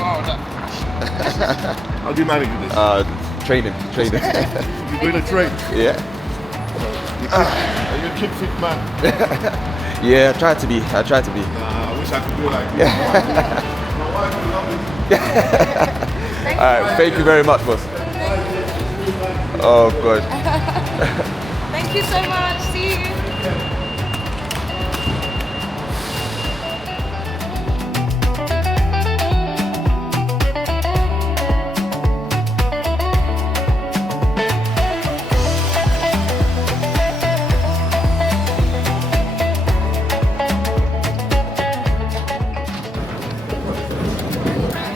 Wow, How do you manage this? training. You're going to train? Yeah. Are you a kick fit man? Yeah, I try to be. I wish I could do like you. My wife would love it. Alright, thank you very much, boss. Oh god. Thank you so much. See you.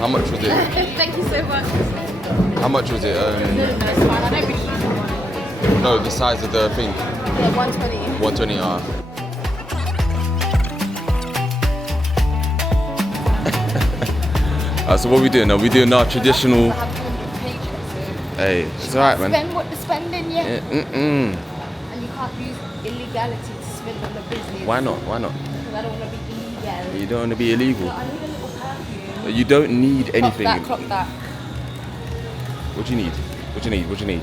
How much was it? Thank you so much. How much was it? No, it's fine. I don't really eat. No, the size of the thing. Yeah, 120. 120. So what we doing now? We doing our traditional. Hey, it's alright, man. Spend what you're spending, yeah. Mm. And you can't use illegality to spend on the business. Why not? Because I don't want to be illegal. You don't want to be illegal. I need a little perfume. You don't need anything. Clock that. What do you need? What do you need?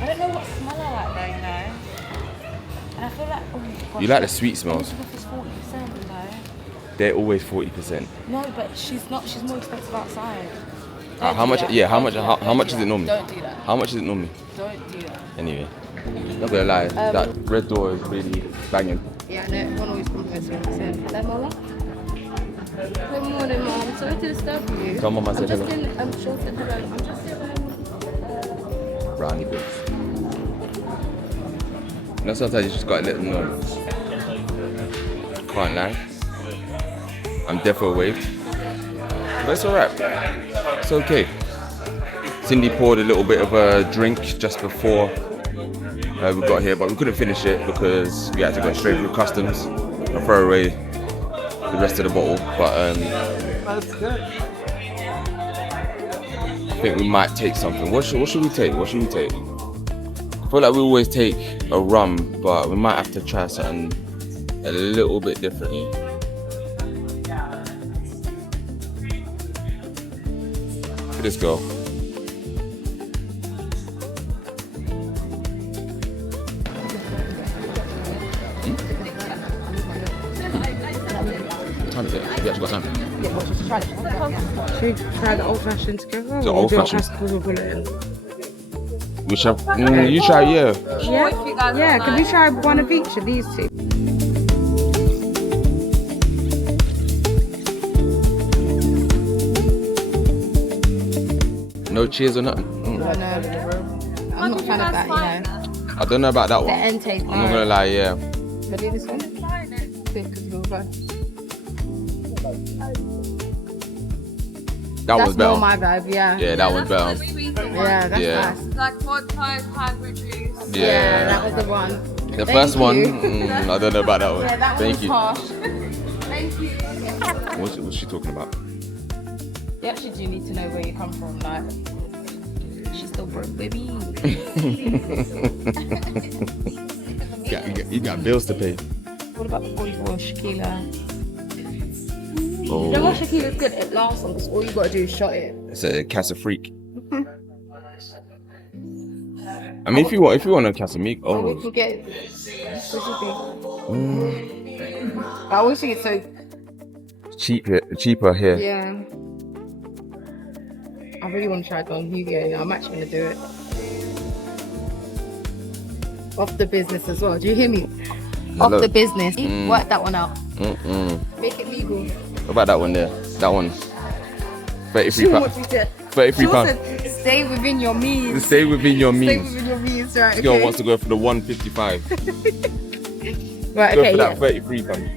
I don't know what smell I like though, you know. And I feel like, oh gosh, You like the sweet smells? It's 40% though. They're always 40%. No, but she's more expensive outside. How much? Yeah, how much? How much is it normally? Don't do that. How much is it normally? Don't do that. Anyway, not gonna lie, that red door is really banging. Yeah, I know. One always compliments me. Hello, Mama. Good morning, Mom. Sorry to disturb you. Tell Mama I said hello. I'm sure said hello. I'm just in. Brownie bits. You know, sometimes you just gotta let them know. Can't lie. I'm defo waved. But it's alright. It's okay. Cindy poured a little bit of a drink just before we got here, but we couldn't finish it because we had to go straight through customs and throw away the rest of the bottle. But That's good. I think we might take something. What should we take? I feel like we always take a rum, but we might have to try something a little bit differently. Look at this girl. What time is it? Have you actually got time? Should we try the old fashioned together? The or old do it fashioned? classical with bulletin? We shall. You try, yeah. Yeah, can we try one of each of these two? No cheers or nothing. I'm not a fan of that, you know. I don't know about that The one. end taste. I'm not gonna lie, yeah. But do this one. That That's one's better. more my vibe, yeah. Yeah, that one's better. Yeah, that's Yeah. nice. Like vodka, cranberry juice. Yeah, that was the one. The Thank first one, you. I don't know about that one. Yeah, that one Thank was you. harsh. Thank you. What's she talking about? You actually do need to know where you come from, like. She's still broke, baby. You got bills to pay. What about the boys or Shaquila? You know Oh, what Shaquila's good? It lasts long because all you gotta do is shot it. it's a Casa Freak. I mean, if you want a Casa Meek, We oh, could get. What do you think? I always think it's so. cheaper here. Yeah. I really want to try Don Hugo. You know, I'm actually gonna do it. Off the business as well. Do you hear me? Hello. Off the business. Work that one out. Make it legal. What about that one there? That one. 33 pounds. 33 pounds. Stay within your means. Stay within your Stay means. within your means, right? This girl Okay. wants to go for the 155. Right. Go Okay. for that Yeah. 33 pounds.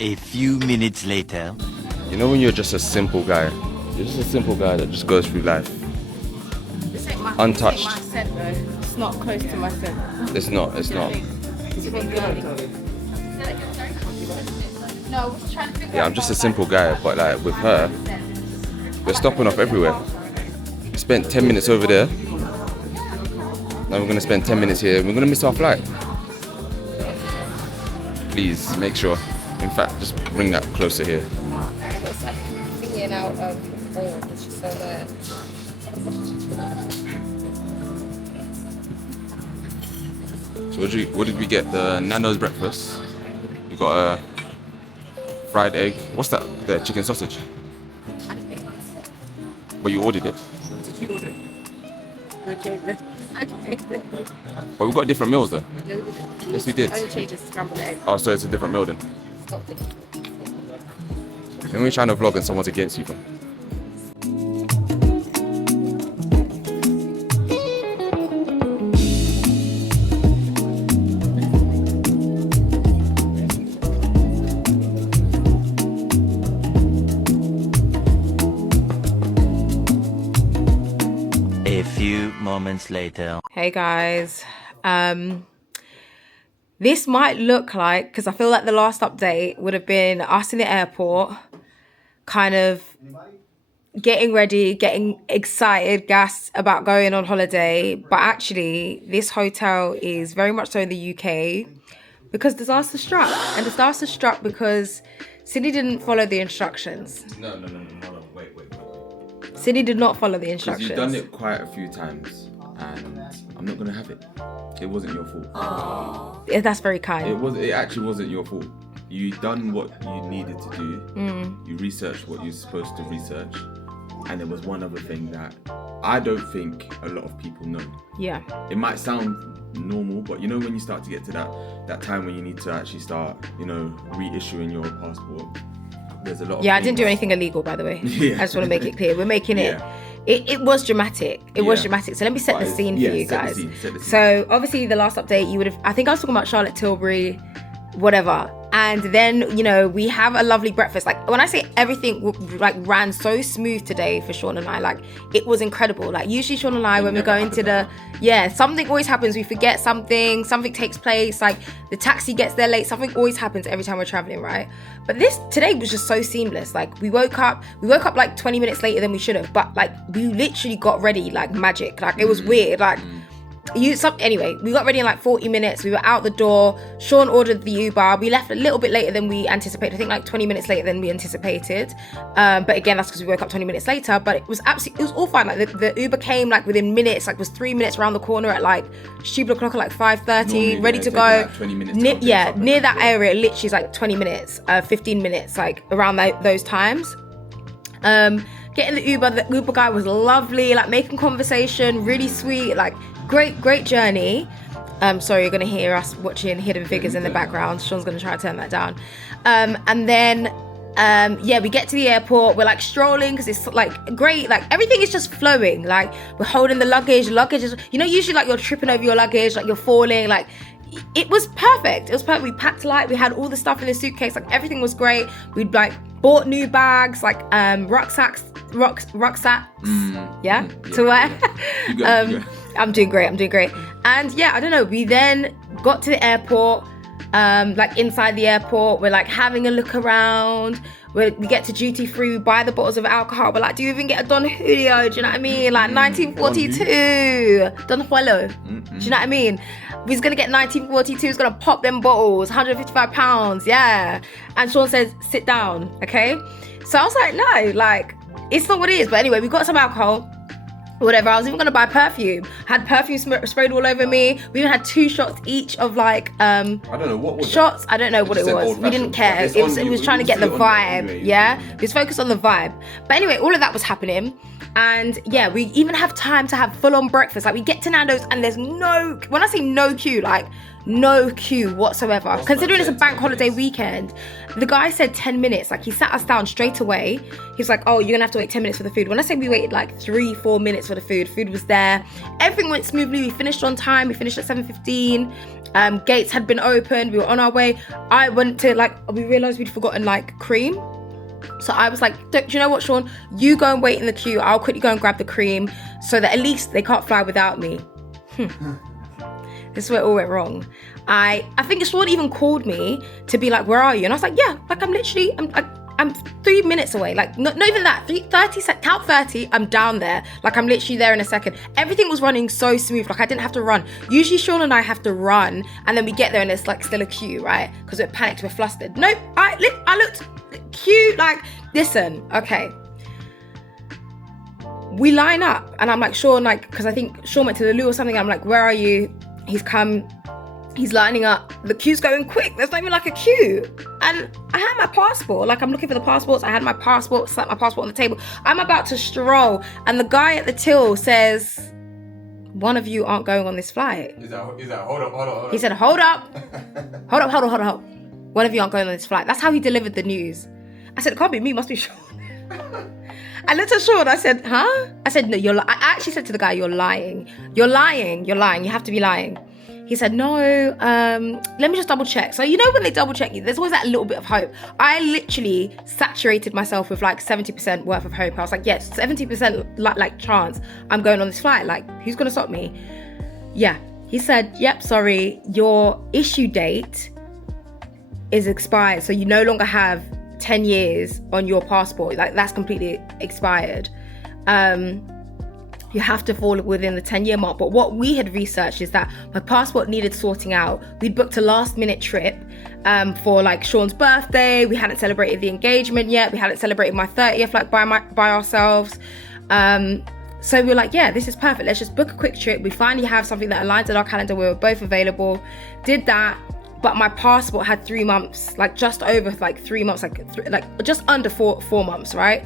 A few minutes later. You know when you're just a simple guy? You're just a simple guy that just goes through life. This ain't my, Untouched. This ain't my scent though. It's not close to my scent. It's not. It's a bit girly. No, I was trying to figure Yeah, I'm just a simple guy, but like with her, we're stopping off everywhere. We spent 10 minutes over there. Now we're gonna spend 10 minutes here. We're gonna miss our flight. Please make sure. In fact, just bring that closer here. It's like thinking out of the board, which is so weird. So what did we get? The Nando's breakfast. We got a fried egg. What's that? The chicken sausage. But you ordered it. But we got different meals though. Yes, we did. Only changes scrambled egg. Oh, so it's a different meal then. When we're trying to vlog and someone's against you, bro. A few moments later. Hey guys, this might look like, because I feel like the last update would have been us in the airport, kind of getting ready, getting excited, gassed about going on holiday. But actually, this hotel is very much so in the UK because disaster struck. And disaster struck because Sydney didn't follow the instructions. No. Hold on. Wait. Sydney did not follow the Because instructions. you've done it quite a few times, and I'm not gonna have it. It wasn't your fault. Yeah, that's very kind. It actually wasn't your fault. You done what you needed to do. You researched what you're supposed to research, and there was one other thing that I don't think a lot of people know. Yeah. It might sound normal, but you know when you start to get to that time when you need to actually start, reissuing your passport. There's a lot of Yeah, I didn't do things. anything illegal, by the way. Yeah. I just want to make it clear. We're making it. Yeah. It was dramatic. It was Yeah. dramatic. So let me set But the it's- scene yeah, for you set the guys. scene, set the scene. So obviously the last update, you would have. I think I was talking about Charlotte Tilbury, whatever. And then we have a lovely breakfast. Like when I say everything ran so smooth today for Sean and I, like it was incredible. Like usually Sean and I, when we're going to the something always happens. We forget something takes place. Like the taxi gets there late. Something always happens every time we're traveling, right? But today was just so seamless. Like we woke up like 20 minutes later than we should have, but like we literally got ready like magic. Like it was weird. Like anyway, we got ready in like 40 minutes. We were out the door. Sean ordered the Uber. We left a little bit later than we anticipated. I think like 20 minutes later than we anticipated. But again, that's because we woke up 20 minutes later. But it was all fine. Like the Uber came like within minutes. Like was 3 minutes around the corner at like stupid o'clock at like 5:30, Normally, ready yeah, to it go. takes like 20 minutes to come pick us up. Near that area, literally is like 20 minutes, 15 minutes, like around those times. Getting the Uber guy was lovely, like making conversation, really sweet, like great journey. Sorry, you're gonna hear us watching Hidden Figures in the background. Sean's gonna try to turn that down. And then we get to the airport. We're like strolling because it's like great, like everything is just flowing. Like we're holding the luggage is, usually like you're tripping over your luggage, like you're falling, like it was perfect. We packed light. We had all the stuff in the suitcase. Like everything was great. We'd like bought new bags, like rucksacks. To wear. You go. I'm doing great. And yeah, I don't know. We then got to the airport. Like inside the airport, we're like having a look around. We get to duty free, we buy the bottles of alcohol. We're like, do you even get a Don Julio? Do you know what I mean? Like 1942, Don Julio. Do you know what I mean? We're gonna get 1942. He's gonna pop them bottles, £155. Yeah. And Sean says, sit down, okay? So I was like, no, like it's not what it is. But anyway, we got some alcohol. Whatever. I was even gonna buy perfume. Had perfume sprayed all over me. We even had 2 shots each of like I don't know what was shots. that? I don't know what it just said was. We didn't care. It was trying to get the vibe. Yeah, it was focused on the vibe. But anyway, all of that was happening, and yeah, we even have time to have full on breakfast. Like we get to Nando's and there's no. When I say no queue, like no queue whatsoever. Considering it's a bank holiday weekend, the guy said 10 minutes. Like he sat us down straight away. He's like, oh, you're gonna have to wait 10 minutes for the food. When I say we waited like 3-4 minutes for the food was there. Everything went smoothly. We finished on time. We finished at 7:15. Gates had been opened. We were on our way. I went to we realized we'd forgotten like cream. So I was like, do you know what, Sean? You go and wait in the queue. I'll quickly go and grab the cream so that at least they can't fly without me. This is where it all went wrong. I think Sean even called me to be like, where are you? And I was like, yeah, like I'm I'm 3 minutes away. Like, not even that. 30 count 30, I'm down there. Like, I'm literally there in a second. Everything was running so smooth. Like, I didn't have to run. Usually, Sean and I have to run, and then we get there and it's like still a queue, right? Because we're panicked, we're flustered. Nope, I looked cute. Like, listen, okay. We line up, and I'm like, Sean, like, because I think Sean went to the loo or something. I'm like, where are you? He's come. He's lining up. The queue's going quick. There's not even like a queue. And I had my passport. Like, I'm looking for the passports. I had my passport, slapped my passport on the table. I'm about to stroll. And the guy at the till says, one of you aren't going on this flight. Is that hold up. He said, hold up. Hold up. One of you aren't going on this flight. That's how he delivered the news. I said, it can't be me. It must be Sean. I looked at Sean. I said, huh? I said, no, I actually said to the guy, you're lying. You're lying. You have to be lying. He said, no, let me just double check. So, you know, when they double check you, there's always that little bit of hope. I literally saturated myself with like 70% worth of hope. I was like, yes, 70% like chance I'm going on this flight. Like, who's going to stop me? Yeah. He said, yep, sorry, your issue date is expired. So you no longer have 10 years on your passport. Like, that's completely expired. You have to fall within the 10-year mark. But what we had researched is that my passport needed sorting out. We'd booked a last-minute trip for like Sean's birthday. We hadn't celebrated the engagement yet. We hadn't celebrated my 30th like by ourselves. So we were like, yeah, this is perfect. Let's just book a quick trip. We finally have something that aligns with our calendar. We were both available. Did that. But my passport had 3 months, like just over like 3 months, like just under four months, right?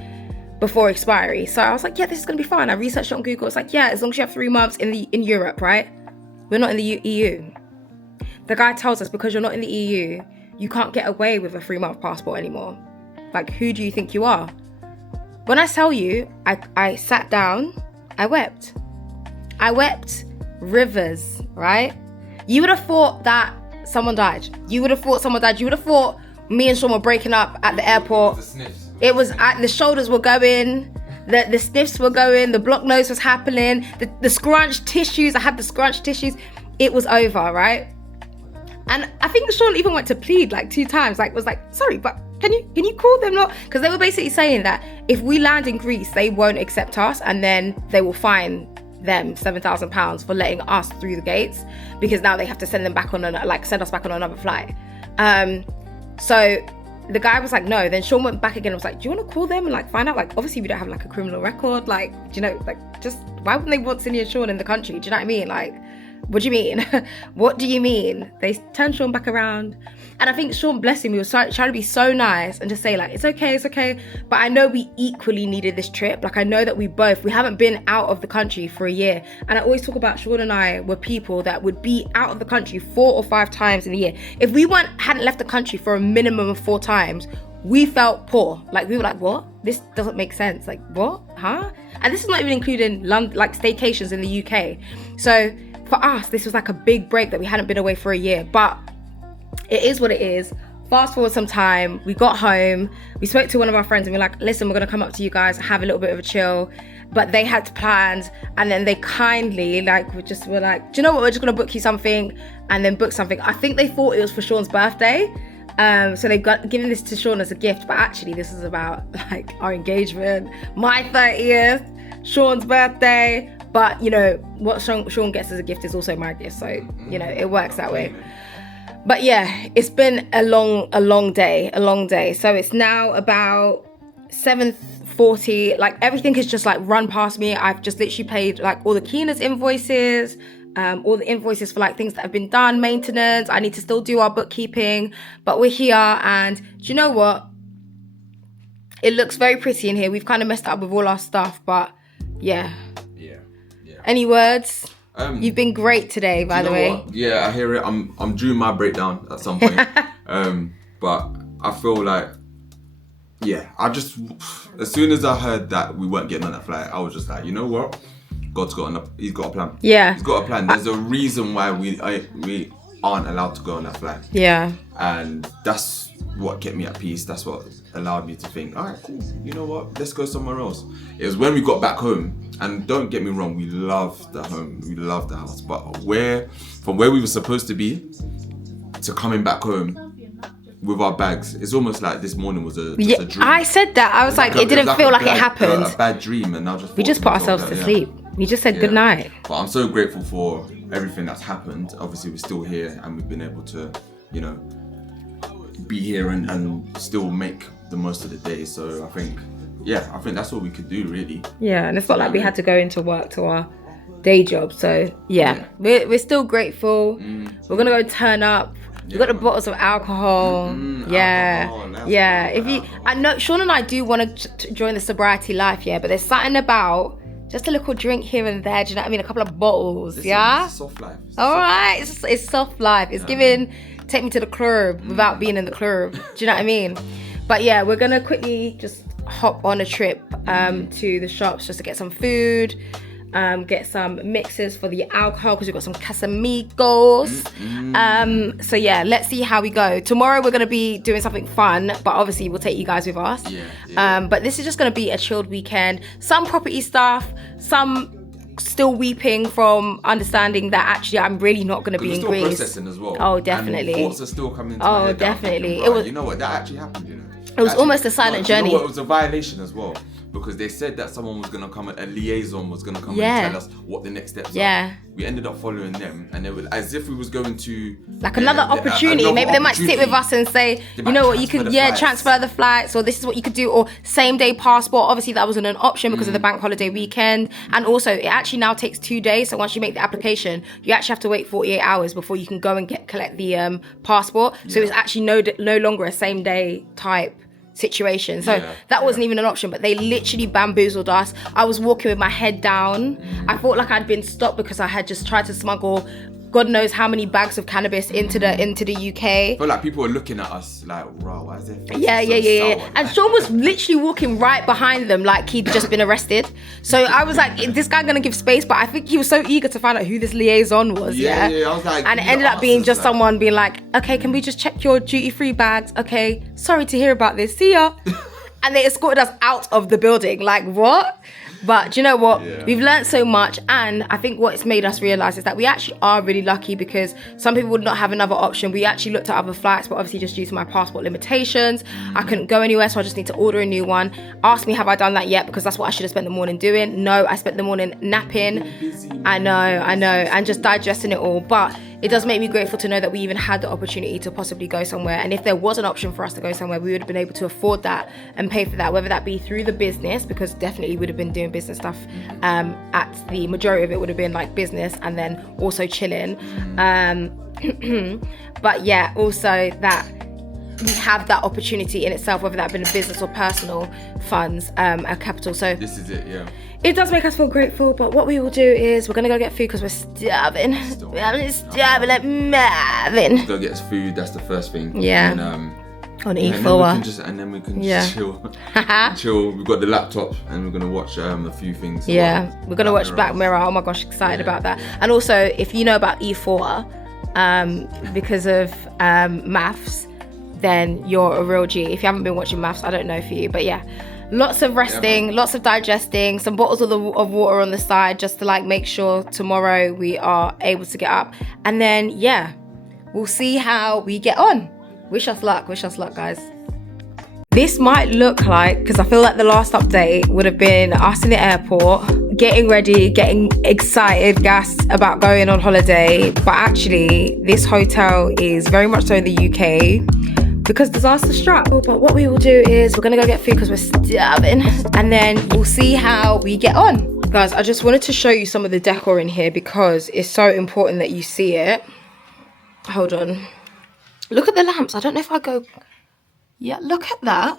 Before expiry. So I was like, yeah, this is gonna be fine. I researched it on Google. It's like, yeah, as long as you have 3 months in Europe, right? We're not in the EU. The guy tells us, because you're not in the EU, you can't get away with a 3-month passport anymore. Like, who do you think you are? When I tell you, I sat down, I wept rivers, right? You would have thought that someone died. You would have thought me and Sean were breaking up at the airport. It was the shoulders were going, the sniffs were going, the block nose was happening, the scrunched tissues. I had the scrunched tissues. It was over, right? And I think Sean even went to plead like 2 times. Like, was like, sorry, but can you call them not? Because they were basically saying that if we land in Greece, they won't accept us, and then they will fine them £7,000 for letting us through the gates, because now they have to send us back on another flight. So the guy was like, no. Then Sean went back again and was like, do you want to call them and like find out? Like, obviously we don't have like a criminal record. Like, do you know, like, just why wouldn't they want Cindy and Sean in the country? Do you know what I mean? Like, what do you mean? What do you mean? They turned Sean back around. And I think Sean, bless him, he was trying to be so nice and just say like, it's okay. But I know we equally needed this trip. Like, I know that we haven't been out of the country for a year. And I always talk about Sean and I were people that would be out of the country 4 or 5 times in a year. If we hadn't left the country for a minimum of 4 times, we felt poor. Like, we were like, what? This doesn't make sense. Like, what? Huh? And this is not even including London, like staycations in the UK. So for us, this was like a big break that we hadn't been away for a year. But it is what it is. Fast forward some time, we got home, we spoke to one of our friends and we're like, listen, we're gonna come up to you guys, have a little bit of a chill. But they had plans, and then they kindly were like, do you know what, we're just gonna book you something, and then book something. I think they thought it was for Sean's birthday. So they've given this to Sean as a gift, but actually this is about like our engagement, my 30th, Sean's birthday. But you know, what Sean gets as a gift is also my gift. So, you know, it works that way. But yeah, it's been a long day. So it's now about 7:40. Like, everything has just like run past me. I've just literally paid like all the cleaners invoices, all the invoices for like things that have been done, maintenance. I need to still do our bookkeeping, but we're here. And do you know what? It looks very pretty in here. We've kind of messed up with all our stuff, but yeah. Any words? You've been great today, by the way. What? Yeah, I hear it. I'm due my breakdown at some point. But I feel like, yeah, as soon as I heard that we weren't getting on that flight, I was just like, you know what? He's got a plan. Yeah. He's got a plan. There's a reason why we aren't allowed to go on that flight. Yeah. And that's what kept me at peace. That's what allowed me to think, all right, cool. You know what? Let's go somewhere else. It was when we got back home. And don't get me wrong, we loved the home, we loved the house, but from where we were supposed to be to coming back home, with our bags, it's almost like this morning was a Yeah, dream. I said that. I was like, it didn't feel like it happened. A bad dream, and I just We just put ourselves to sleep. We just said good night. But I'm so grateful for everything that's happened. Obviously, we're still here, and we've been able to, you know, be here and still make the most of the day. So I think that's all we could do, really. Yeah, and it's not like we had to go into work to our day job. So we're still grateful. We're gonna go turn up. We got the bottles of alcohol. Alcohol, If you, I know Sean and I do want to join the sobriety life, but there's something about just a little drink here and there. Do you know what I mean? A couple of bottles, It's soft life. All right, it's soft life. It's giving take me to the club without being in the club. Do you know what I mean? But yeah, we're gonna quickly just hop on a trip to the shops just to get some food. Get some mixes for the alcohol because we've got some Casamigos. So yeah, let's see how we go. Tomorrow we're going to be doing something fun, but obviously we'll take you guys with us. But this is just going to be a chilled weekend. Some property stuff, some still weeping from understanding that actually I'm really not going to be in Greece. Processing as well. Oh, definitely. And thoughts are still coming into my head. Definitely. Thinking, right, you know what, that actually happened, you know. It was almost a silent journey. You know what, it was a violation as well. Because they said that someone was going to come, a liaison was going to come and tell us what the next steps are. We ended up following them, and they were as if we was going to... Like another opportunity. Maybe they might sit with us and say, you know what, you could, transfer the flights, or this is what you could do, or same day passport. Obviously, that wasn't an option because of the bank holiday weekend. And also, it actually now takes 2 days. So once you make the application, you actually have to wait 48 hours before you can go and collect the passport. So it's actually no longer a same day type situation. So that wasn't even an option, but they literally bamboozled us. I was walking with my head down. I felt like I'd been stopped because I had just tried to smuggle God knows how many bags of cannabis into the UK. I feel like people were looking at us like, wow, why is there Yeah. And Sean was literally walking right behind them like he'd just been arrested. So I was like, is this guy gonna give space? But I think he was so eager to find out who this liaison was. I was like, and it ended up being just someone being like, okay, can we just check your duty-free bags? Okay, sorry to hear about this. See ya. And they escorted us out of the building. Like, what? But do you know what? We've learned so much, and I think what it's made us realize is that we actually are really lucky because some people would not have another option. We actually looked at other flights, but obviously just due to my passport limitations, I couldn't go anywhere, so I just need to order a new one. Ask me, have I done that yet? Because that's what I should have spent the morning doing. No, I spent the morning napping. I know, and just digesting it all. But it does make me grateful to know that we even had the opportunity to possibly go somewhere. And if there was an option for us to go somewhere, we would have been able to afford that and pay for that, whether that be through the business, because definitely would have been doing business stuff. At the majority of it would have been like business and then also chilling. But yeah, also that we have that opportunity in itself, whether that been a business or personal funds, a capital. So this is it, it does make us feel grateful, but what we will do is we're gonna go get food because we're starving. We're starving like Marvin. Let's go get us food. That's the first thing. Yeah. And, on E4. And then we can just chill. We've got the laptop and we're gonna watch a few things. Yeah, we're gonna watch Black Mirror. Oh my gosh, excited about that. And also, if you know about E4, because of maths, then you're a real G. If you haven't been watching maths, I don't know for you, but yeah. Lots of resting, lots of digesting, some bottles of water on the side just to like make sure tomorrow we are able to get up. And then, we'll see how we get on. Wish us luck, guys. This might look like, because I feel like the last update would have been us in the airport, getting ready, getting excited, gassed about going on holiday. But actually, this hotel is very much so in the UK. Because disaster struck. But what we will do is we're gonna go get food because we're starving, and then we'll see how we get on. Guys, I just wanted to show you some of the decor in here because it's so important that you see it. Hold on. Look at the lamps. I don't know if I go... Yeah, look at that.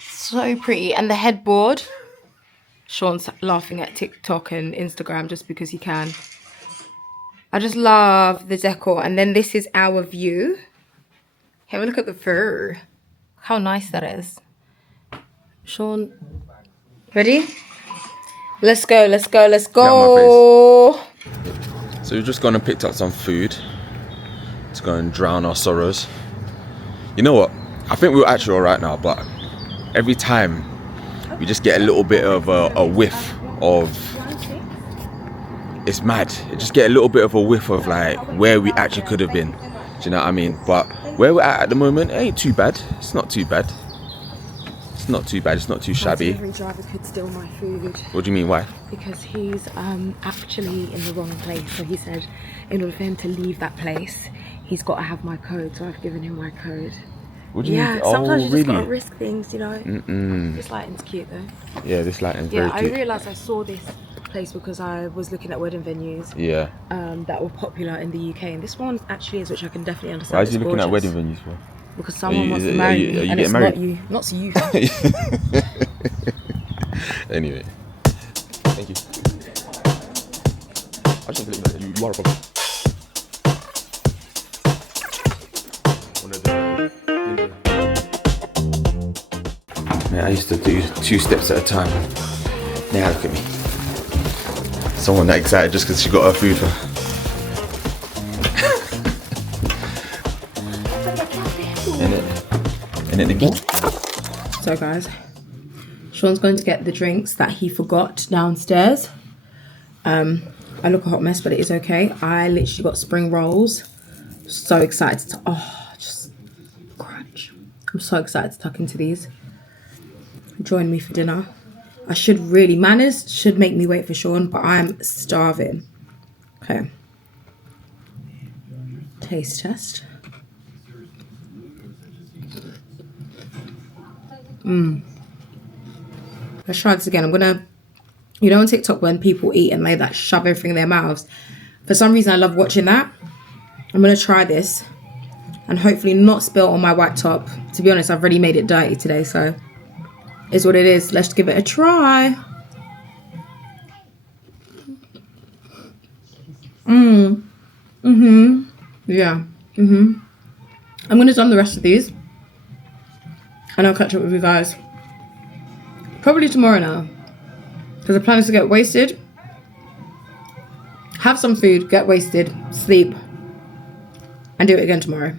So pretty. And the headboard. Sean's laughing at TikTok and Instagram just because he can. I just love the decor. And then this is our view. Have a look at the fur. How nice that is. Sean, ready? Let's go. So we've just gone and picked up some food to go and drown our sorrows. You know what? I think we're actually all right now, but every time we just get a little bit of a whiff of... It's mad. You just get a little bit of a whiff of like where we actually could have been. Do you know what I mean? But where we're at the moment, it ain't too bad. It's not too bad. It's not too bad. It's not too shabby. My delivery driver could steal my food. What do you mean? Why? Because he's actually in the wrong place. So he said in order for him to leave that place, he's got to have my code. So I've given him my code. What do you mean? Sometimes you just really? gotta risk things, you know. This lighting's cute though. Yeah, this lighting's very cute. I realised I saw this place because I was looking at wedding venues. Yeah. That were popular in the UK, and this one actually is, which I can definitely understand. Why are you looking at wedding venues for? Because someone wants to marry you, and it's married? not you, not you. Anyway, thank you. I just believe that you are a problem. Man, I used to do 2 steps at a time. Now look at me. Someone that excited just because she got her food for. And it again. So guys, Sean's going to get the drinks that he forgot downstairs. I look a hot mess, but it is okay. I literally got spring rolls. So excited to, just crunch. I'm so excited to tuck into these. Join me for dinner. I should really, manners should make me wait for Sean, but I'm starving. Okay. Taste test. Let's try this again. I'm gonna, you know on TikTok when people eat and they like shove everything in their mouths. For some reason I love watching that. I'm gonna try this and hopefully not spill on my white top. To be honest, I've already made it dirty today, so is what it is. Let's give it a try. Yeah. I'm gonna done the rest of these and I'll catch up with you guys probably tomorrow now, because the plan is to get wasted, have some food, get wasted, sleep, and do it again tomorrow.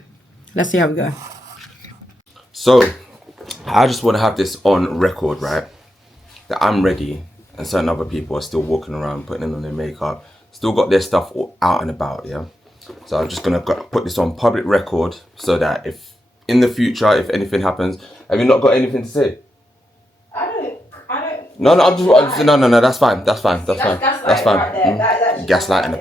Let's see how we go. So I just want to have this on record, right? That I'm ready and certain other people are still walking around putting in on their makeup, still got their stuff out and about, yeah? So I'm just going to put this on public record so that if in the future, if anything happens, have you not got anything to say? No, I'm just, no, that's fine. That's fine. That's fine. Gaslighting,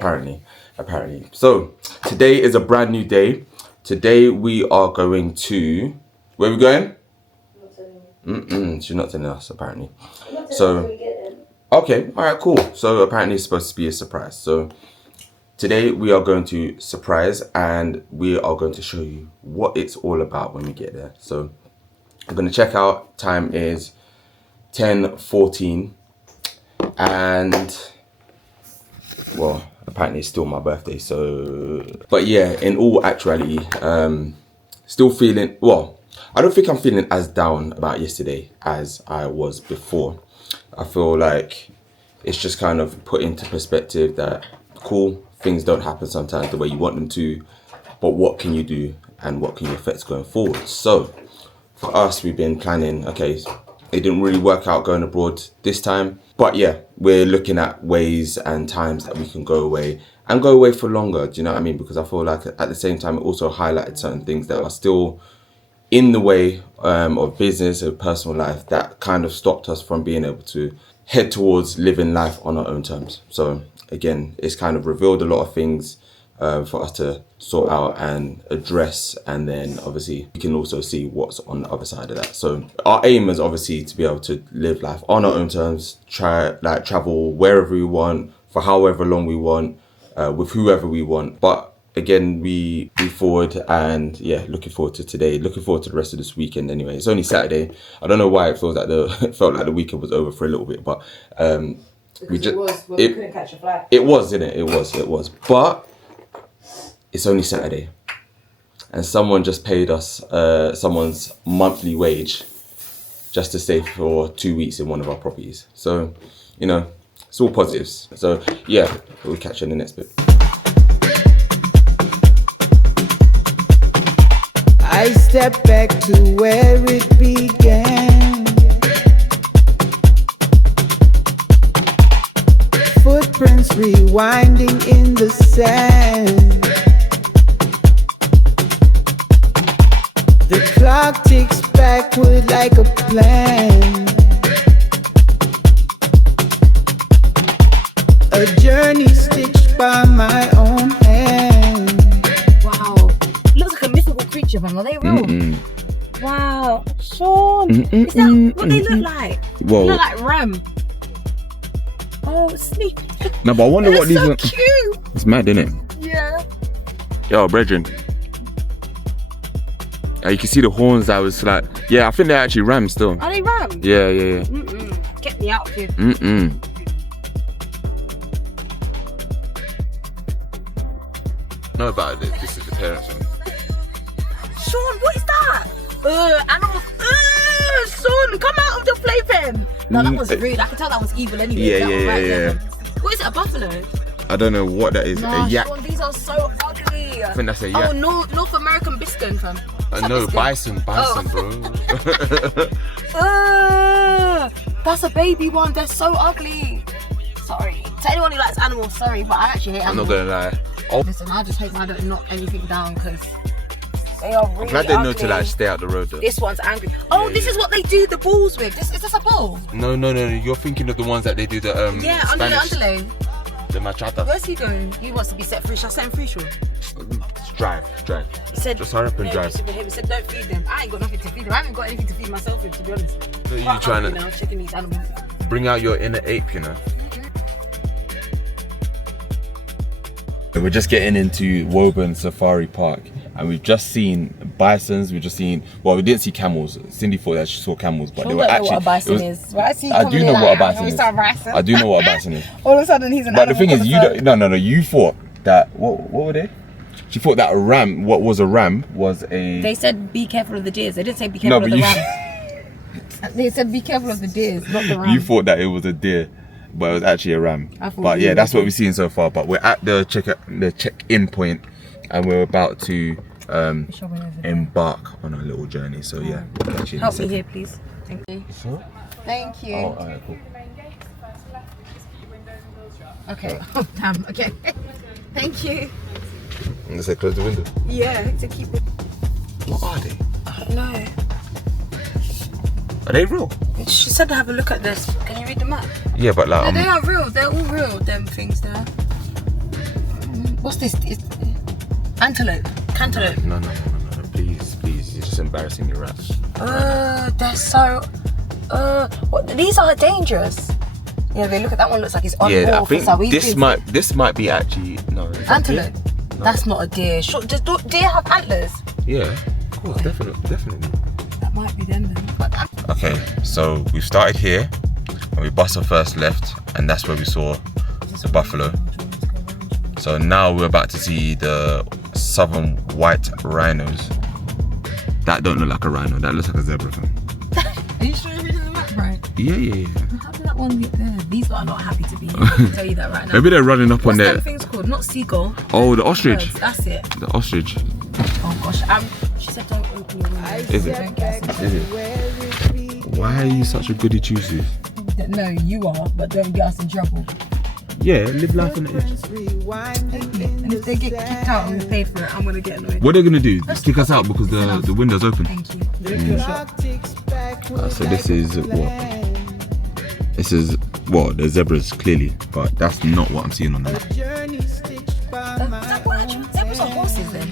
apparently. So today is a brand new day. Today we are going to, where are we going? She's not telling us, apparently. So, okay, all right, cool. So apparently it's supposed to be a surprise. So today we are going to surprise and we are going to show you what it's all about when we get there. So I'm going to check out. Time is 10:14 and well, apparently it's still my birthday. So, but yeah, in all actuality, still feeling, well, I don't think I'm feeling as down about yesterday as I was before. I feel like it's just kind of put into perspective that cool, things don't happen sometimes the way you want them to, but what can you do and what can you affect going forward? So for us, we've been planning, okay, it didn't really work out going abroad this time, but yeah, we're looking at ways and times that we can go away and go away for longer. Do you know what I mean? Because I feel like at the same time, it also highlighted certain things that are still in the way of business or personal life that kind of stopped us from being able to head towards living life on our own terms. So again, it's kind of revealed a lot of things for us to sort out and address, and then obviously we can also see what's on the other side of that. So our aim is obviously to be able to live life on our own terms, travel wherever we want for however long we want, with whoever we want. But again, we move forward, and yeah, looking forward to today, looking forward to the rest of this weekend. Anyway, it's only Saturday. I don't know why it feels like it felt like the weekend was over for a little bit, but we couldn't catch a flight. It was, didn't it? It was. But it's only Saturday, and someone just paid us someone's monthly wage just to stay for 2 weeks in one of our properties. So, you know, it's all positives. So yeah, we'll catch you in the next bit. I step back to where it began. Footprints rewinding in the sand. clock ticks backward like a plan. A journey stitched by my own hand. Wow. Looks like a mythical creature, man. Are they real? Wow. Sean, is that what they look like? Whoa. They look like ram. Oh, sleep. No, but I wonder what these so are. cute. It's mad, isn't it? Yeah. Yo, brethren. You can see the horns that was like, yeah, I think they're actually rams still. Are they ram? Yeah. Get the outfit. No, about this. This is the parents one. Sean, what is that? Animals. Sean, come out of the playpen. No, that was rude. I can tell that was evil anyway. Yeah. What is it, a buffalo? I don't know what that is. No, A yak. Sean, these are so ugly. I think that's a yak. Oh, North American biscuit, fam. No, bison, bro. That's a baby one. They're so ugly. Sorry. To anyone who likes animals, sorry, but I actually hate I'm not animals. gonna lie. Oh, Listen, I just hope I don't knock anything down because they are really I'm glad they know ugly. to like stay out the road though. This one's angry. Oh, this is what they do the balls with. Is this a ball? No. You're thinking of the ones that they do the Yeah, under the Spanish, underlay. the machata. Where's he going? He wants to be set free. Shall I set him free, Sean? Drive. He said, Just hurry up and drive. He said, don't feed them. I ain't got nothing to feed them. I haven't got anything to feed myself with, to be honest. So you Quite trying hungry to now, checking these animals. bring out your inner ape, you know? We're just getting into Woburn Safari Park and we've just seen bisons, we didn't see camels. Cindy thought that she saw camels, but they were actually... what a bison is. Right? I do know what a bison is. I do know what a bison is. All of a sudden he's an But the thing is, you don't... No, you thought that... What were they? She thought that a ram, what was a ram, was a... They said be careful of the deers. They didn't say be careful of the ram. They said be careful of the deers, not the ram. You thought that it was a deer, but it was actually a ram. But you yeah, were that's what deer. we've seen so far. But we're at the check-in point, and we're about to embark on our little journey. So yeah, we'll catch you in a Help me second. here, please. Thank you. Sure? Thank you. Oh, alright, cool. Okay. Oh, damn. Okay. Thank you. Let's say close the window. Yeah, to keep it. What are they? I don't know. Are they real? She said to have a look at this. Can you read the map? Yeah, but like... They are real. They're all real, them things there. What's this? It's antelope. Cantaloupe. No. Please. You're just embarrassing me, rats. They're so... what? These are dangerous. Yeah, they look at that one. Looks like it's on Yeah, I all think for some this might be actually... No, is that deer? antelope. That's not a deer. Does deer have antlers? Yeah, of course, definitely. That might be them then. Okay, so we started here and we bust our first left and that's where we saw the buffalo. So now we're about to see the southern white rhinos. That don't look like a rhino, that looks like a zebra. Are you sure you're reading the map right? Yeah. How did that one get there? These lot are not happy to be here. I can tell you that right now. Maybe they're running up on What's there. them things called? Not seagull. Oh, the ostrich. Birds, that's it. The ostrich. Oh gosh. She said don't open your window. Is it? Don't get us Is it? Why are you such a goody two-shoes? No, you are, but don't get us in trouble. Yeah, live life on the edge. And if they get kicked out and we pay for it, I'm gonna get annoyed. What are they gonna do? Kick us out because the window's open. Thank you. So this is what? This is what? The zebras clearly, but that's not what I'm seeing on the map. Zebras are horses then.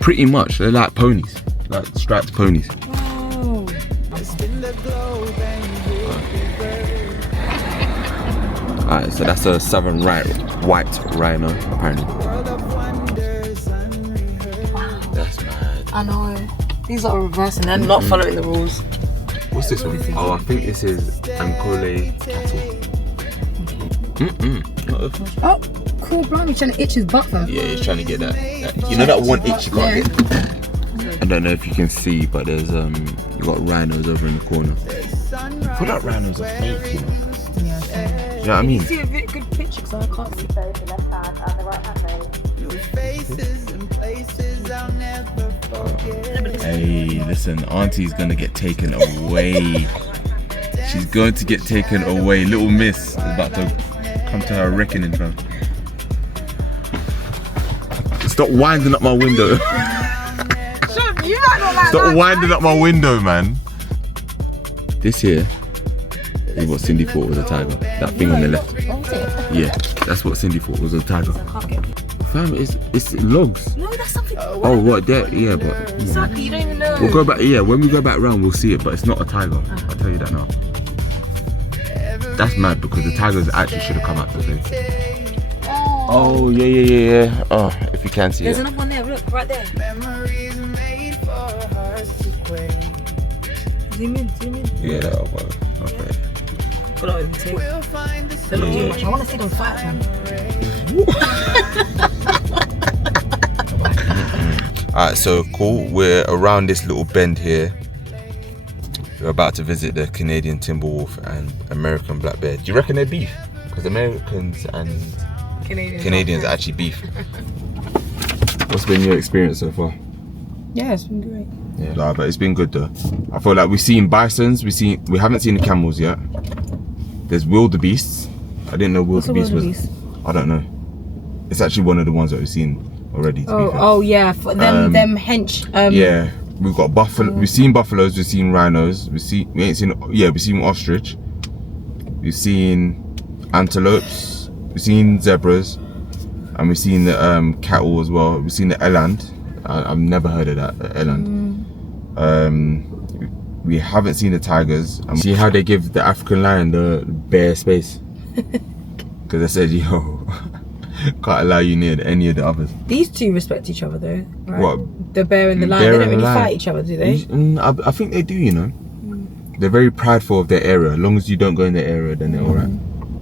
Pretty much, they're like ponies, like striped ponies. Oh. Alright, so that's a southern white rhino, apparently. That's mad. I know. These are reversing. They're not following the rules. What's this one? Oh, I think this is Ankole cattle. Oh, cool. Blimey, trying to itch his butt, fam. Yeah, he's trying to get that. You know that one itch you can't get? I don't know if you can see, but there's you got rhinos over in the corner. I feel like rhinos are fake, you know. You know what I mean? See a bit good picture, so I can't see. Hey, listen, Auntie's gonna get taken away. She's going to get taken away. Little Miss is about to come to her reckoning, fam. Stop winding up my window. Shut up, You might not like Stop that. winding up my window, man. This here is what Cindy thought was a tiger. That thing on the left. Yeah, that's what Cindy thought was a tiger. Fam, it's logs. No, that's something. Oh, what? There? Yeah, but Exactly, you don't even know. we'll go back. Yeah, when we go back round, we'll see it. But it's not a tiger. I'll tell you that now. That's mad because the tigers actually should have come out today. Oh yeah. Oh, if you can see There's it. another one there. Look, right there. Zoom in. Yeah, that one. Okay. Got it over too. They're not doing much. I want to see them fight, man. Alright, so cool. We're around this little bend here. We're about to visit the Canadian timber wolf and American black bear. Do you reckon they're beef? Because Americans and Canadians are actually beef. What's been your experience so far? Yeah, it's been great. Yeah, nah, but it's been good though. I feel like we've seen bisons. We haven't seen the camels yet. There's wildebeests. I didn't know wildebeest was. I don't know. It's actually one of the ones that we've seen already. Oh yeah, for them hench. Yeah, we've got buffalo. We've seen buffaloes. We've seen rhinos. We've seen ostrich. We've seen antelopes. We've seen zebras, and we've seen the cattle as well. We've seen the eland. I've never heard of that, the eland. We haven't seen the tigers. See how they give the African lion the bare space? Because they said, yo, can't allow you near any of the others. These two respect each other though, right? What? The bear and the lion. They don't really fight each other, do they? I think they do, you know. They're very prideful of their area. As long as you don't go in their area, then they're alright.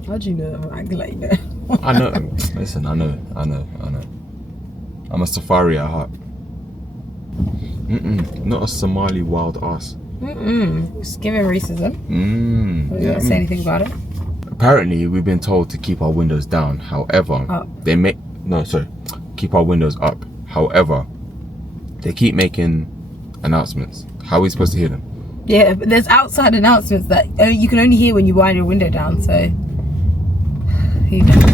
How do you know? I'm acting like you know. I know. Listen, I know. I'm a safari at heart. Not a Somali wild ass. It's giving racism. You don't say anything about it. Apparently, we've been told to keep our windows down. However, keep our windows up. However, they keep making announcements. How are we supposed to hear them? Yeah, but there's outside announcements that you can only hear when you wind your window down. So, who knows?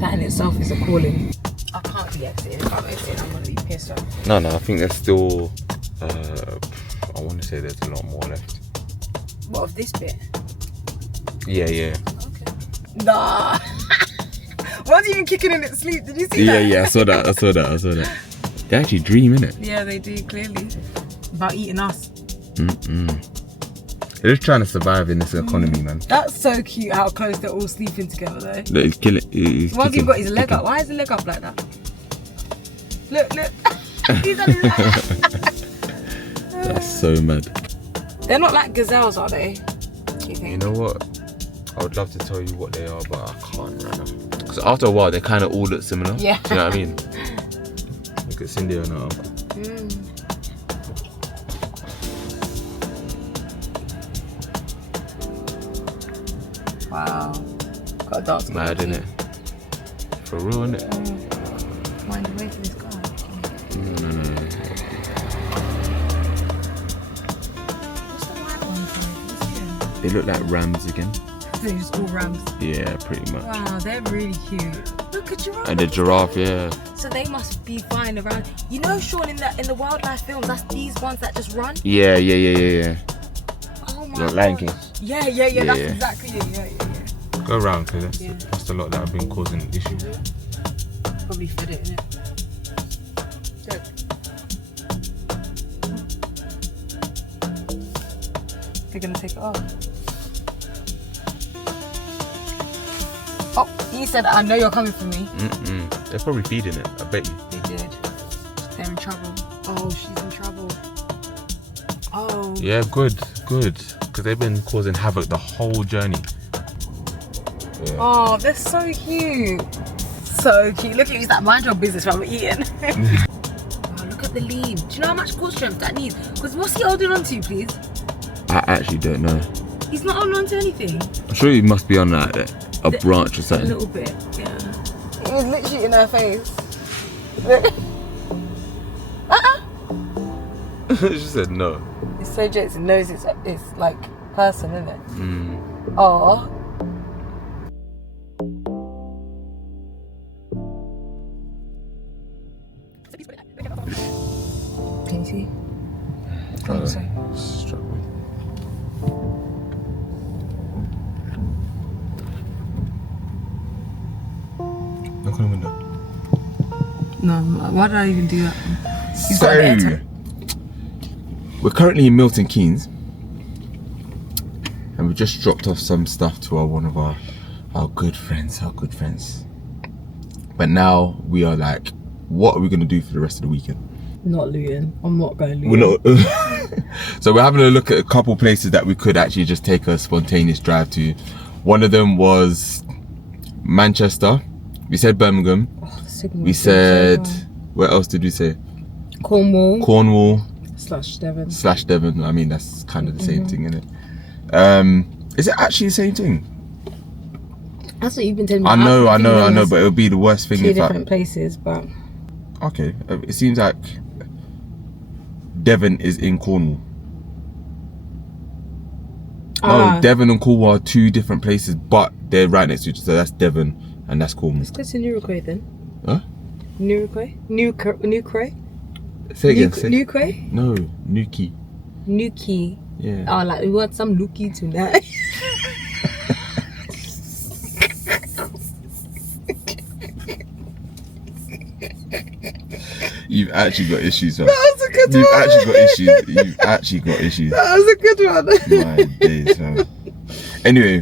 That in itself is a calling. I can't be exiting. If I'm exiting, I'm gonna be pissed off. No, I think there's still. I want to say there's a lot more left. What of this bit? Yeah. Okay. Nah. One's even kicking in its sleep. Did you see that? Yeah. I saw that. They actually dream, innit? Yeah, they do clearly. About eating us. They're just trying to survive in this economy, man. That's so cute how close they're all sleeping together though. Look, he's killing. One's even got his leg up. Why is his leg up like that? Look. He's on his That's so mad. They're not like gazelles, are they? Do you think? You know what? I would love to tell you what they are, but I can't right now. Because after a while, they kind of all look similar. Yeah. Do you know what I mean? Look at Cindy and her. Wow. Got a dark skin. Mad, innit? For real, innit? Mind the way to this guy. No. What's the white one? They look like rams again. They're just all rams. Yeah, pretty much. Wow, they're really cute. Look at giraffe. And the giraffe, yeah. So they must be flying around. You know, Sean, in the wildlife films, that's these ones that just run. Yeah. Oh my Like god. Lion King. Yeah. That's exactly it. Yeah. Go around, because that's a lot that have been causing issues. Probably fed it, innit? They're gonna take it off. Oh, he said, I know you're coming for me. They're probably feeding it, I bet you. They did. They're in trouble. Oh, she's in trouble. Oh. Yeah, good. Because they've been causing havoc the whole journey. Yeah. Oh, they're so cute. So cute. Look at you, that mind your business while we're eating. Oh, look at the leaves. Do you know how much core strength that needs? Because what's he holding on to, please? I actually don't know. He's not holding on to anything. I'm sure he must be on like a branch or A something. little bit, yeah. It was literally in her face. Look. She said no. It's so jokes. It knows it's like person, isn't it? Oh. tea. Oh, sorry. Strawberry. Look on the window. No, why did I even do that? You've got So, an airtime. we're currently in Milton Keynes, and we just dropped off some stuff to one of our good friends. But now we are like, what are we gonna do for the rest of the weekend? Not looting. I'm not going looting. We're not. So we're having a look at a couple places that we could actually just take a spontaneous drive to. One of them was Manchester. We said Birmingham. We said, where else did we say? Cornwall / Devon. I mean, that's kind of the same thing, isn't it? Is it actually the same thing? That's what you've been telling me. I know, but it would be the worst thing Two if different places, but okay, it seems like Devon is in Cornwall. No, Devon and Cornwall are two different places, but they're right next to each other. So that's Devon and that's Cornwall. let's go to Newquay then. Huh? Newquay? Say again. Newquay? No, Nuki. Newquay. Yeah. Oh, like we want some looky tonight. You've actually got issues, man. That was a good You've one. actually got issues. That was a good one. My days, man. Anyway.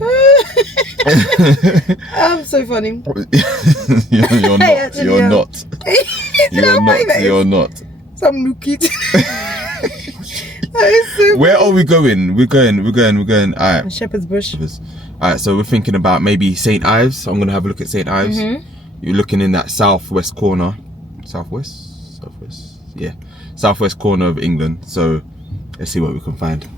I'm so funny. You're not. actually You're am. not. You're not. Some looky. That is so Where are we going? We're going. Alright. Shepherd's Bush. Alright, so we're thinking about maybe St. Ives. I'm gonna have a look at St. Ives. You're looking in that southwest corner. Southwest? Yeah. Southwest corner of England. So let's see what we can find.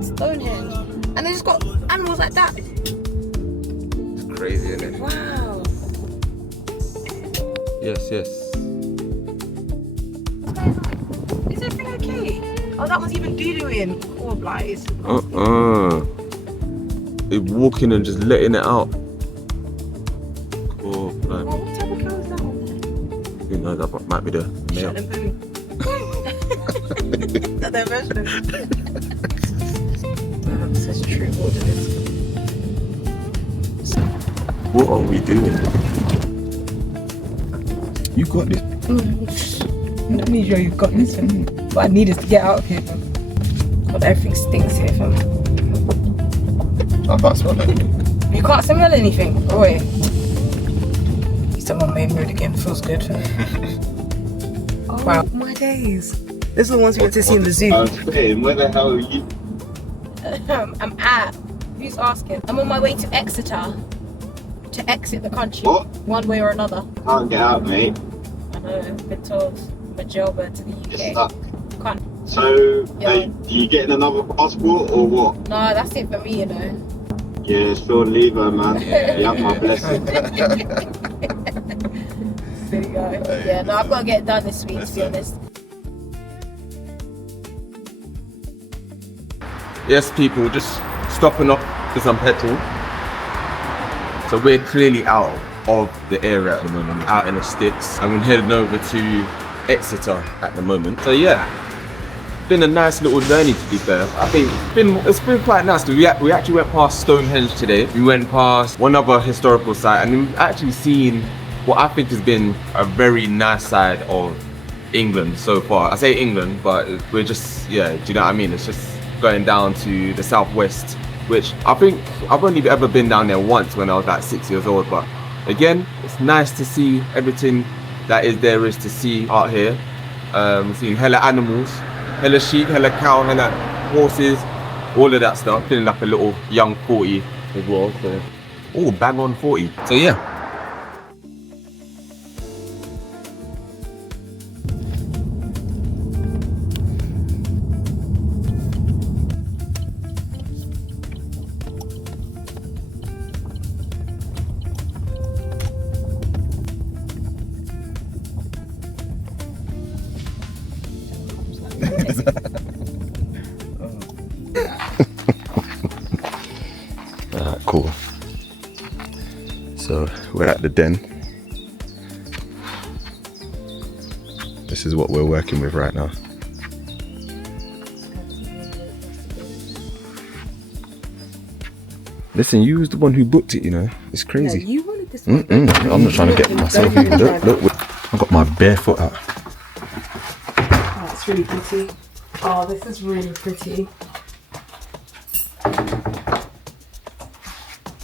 Stonehenge. And they just got animals like that. It's crazy, isn't it? Wow. Yes. Is everything okay? Oh, that was even doo-dooing. Poor blights. They're walking and just letting it out. Cool. Oh, what type of cow is that? Who knows? That might be the male. Shut them boom. That their version of such true wilderness. What are we doing? You got this. I don't need you've got this one. What I need is to get out of here. God, everything stinks here, fam. I can't smell it. You can't smell anything. Oh wait. Someone main road again. Feels good. Oh wow. My days. This is the ones we went to see in the zoo. Where the hell are you? I'm at. Who's asking? I'm on my way to Exeter to exit the country. What? One way or another. Can't get out, mate. I know. I've been told. I'm a jailbird to the UK. You're stuck. Can't. So, Yeah. are you getting another passport or what? No, that's it for me, you know. Yeah, it's Phil Lever, man. You have my blessing. There you go. Yeah, no, I've got to get it done this week, to be honest. Yes, people, just stopping off for some petrol. So we're clearly out of the area at the moment, out in the sticks. I'm heading over to Exeter at the moment. So yeah, been a nice little journey, to be fair. I think it's been quite nice. We actually went past Stonehenge today. We went past one other historical site, and we've actually seen what I think has been a very nice side of England so far. I say England, but we're just, yeah, do you know what I mean? It's just going down to the southwest, which I think I've only ever been down there once when I was like 6 years old. But again, it's nice to see everything that there is to see out here. We've seen hella animals, hella sheep, hella cow, hella horses, all of that stuff. Feeling like a little young 40 as well. So, oh, bang on 40. So yeah. Cool. So we're at the den. This is what we're working with right now. Listen, you was the one who booked it, you know. It's crazy. You wanted this one. I'm not trying to get myself in. Look, I got my bare foot out. Oh, it's really pretty. Oh, this is really pretty.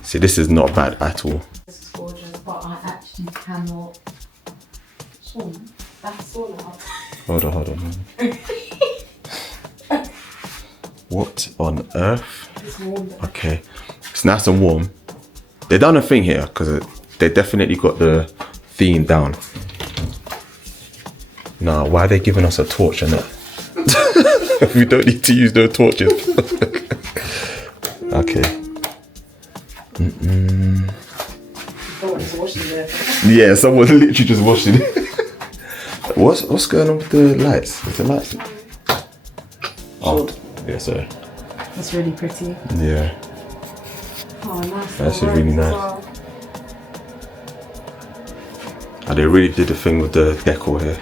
See, this is not bad at all. This is gorgeous, but I actually cannot. Sean, that's all out. Hold on. What on earth? It's warm though. Okay, it's nice and warm. They done a thing here because they definitely got the theme down. Nah, why are they giving us a torch and that? We don't need to use no torches. Okay. Someone's washing there. Yeah, someone literally just washing it. What's going on with the lights? Is the lights? Oh, yeah, sorry. That's really pretty. Yeah. Oh, nice. That's really nice. Oh, they really did the thing with the decor here.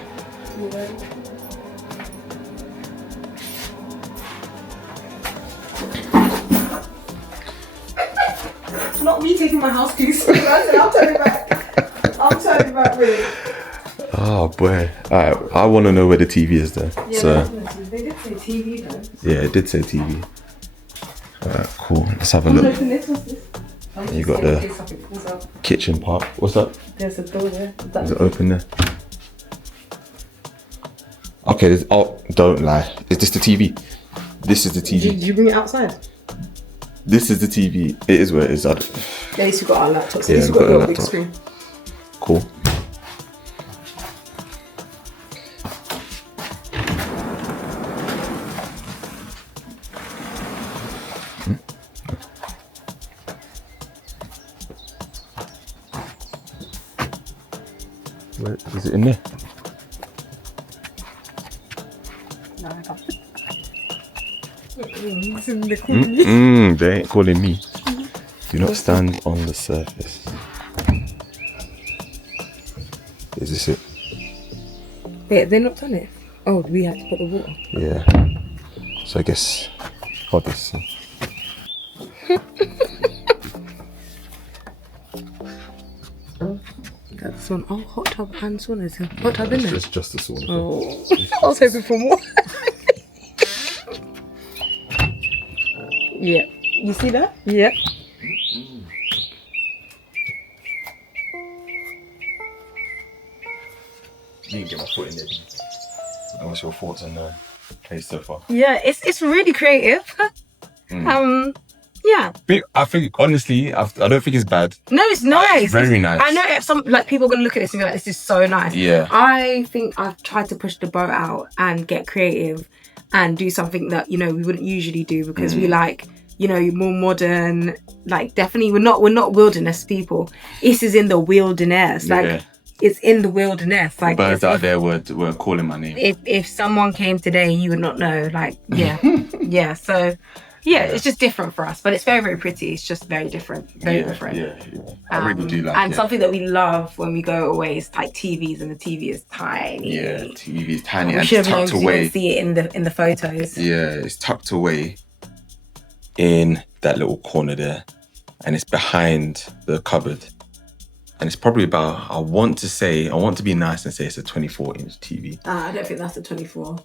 It's not me taking my house keys. I'll turn it back. I'll turn it back, really. Oh boy. Alright, I want to know where the TV is though. Yeah, So they did say TV though. yeah, it did say TV. Alright, cool. Let's have a look. Open this, what's this? You got the kitchen part. What's that? There's a door there. Is it open there? Okay, don't lie. Is this the TV? This is the TV. Did you bring it outside? This is the TV. It is where it is. At least we got our laptops. Yeah, At least we we've got got your a big laptop. screen. Cool. Where is it in there? No, I can't. It's in the corner. They ain't calling me. Do not stand on the surface. Is this it? Wait, they not done it? Oh, we have to put the water. Yeah. So I guess hold this. That's one. Oh, hot tub and sauna. Is a hot tub in there? It's just a sauna. Oh, I was hoping for more. Yeah. You see that? Yeah. You can get my foot in there. And what's your thoughts on the place so far? Yeah, it's really creative. Yeah. I think honestly, I don't think it's bad. No, it's nice. Very nice. I know some people are gonna look at this and be like, "This is so nice." Yeah. I think I've tried to push the boat out and get creative and do something that we wouldn't usually do because we like more modern. Like definitely, we're not wilderness people. This is in the wilderness. Like it's in the wilderness. Like birds out there were calling my name. If someone came today, you would not know. Like yeah. So. Yeah, it's just different for us, but it's very, very pretty. It's just very different, very different. Yeah. I really do like it. And something that we love when we go away is like TVs, and the TV is tiny. Yeah, TV is tiny We and should it's have known tucked 'cause you away. can see it in the photos. Yeah, it's tucked away in that little corner there, and it's behind the cupboard. And it's probably about, I want to be nice and say it's a 24-inch TV. I don't think that's a 24.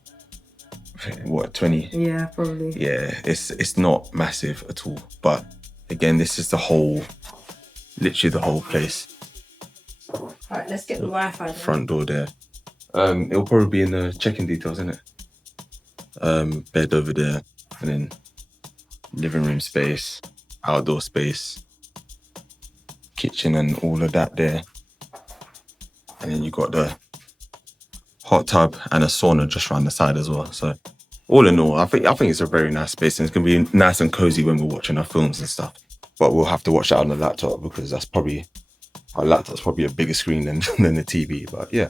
What, 20? Yeah, probably. Yeah, it's not massive at all. But again, this is literally the whole place. All right, let's get the Wi-Fi then. Front door there. It'll probably be in the check-in details, isn't it? Bed over there, and then living room space, outdoor space, kitchen and all of that there. And then you got the hot tub and a sauna just around the side as well. So all in all, I think it's a very nice space, and it's gonna be nice and cozy when we're watching our films and stuff. But we'll have to watch that on the laptop because our laptop's probably a bigger screen than the TV. But yeah,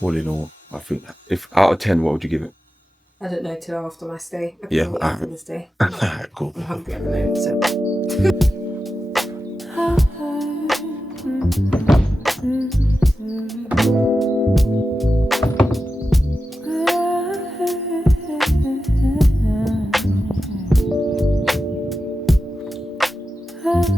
all in all, I think if out of 10, what would you give it? I don't know till after my stay. Yeah, after the stay. Cool. I'm hungry at the moment, so. I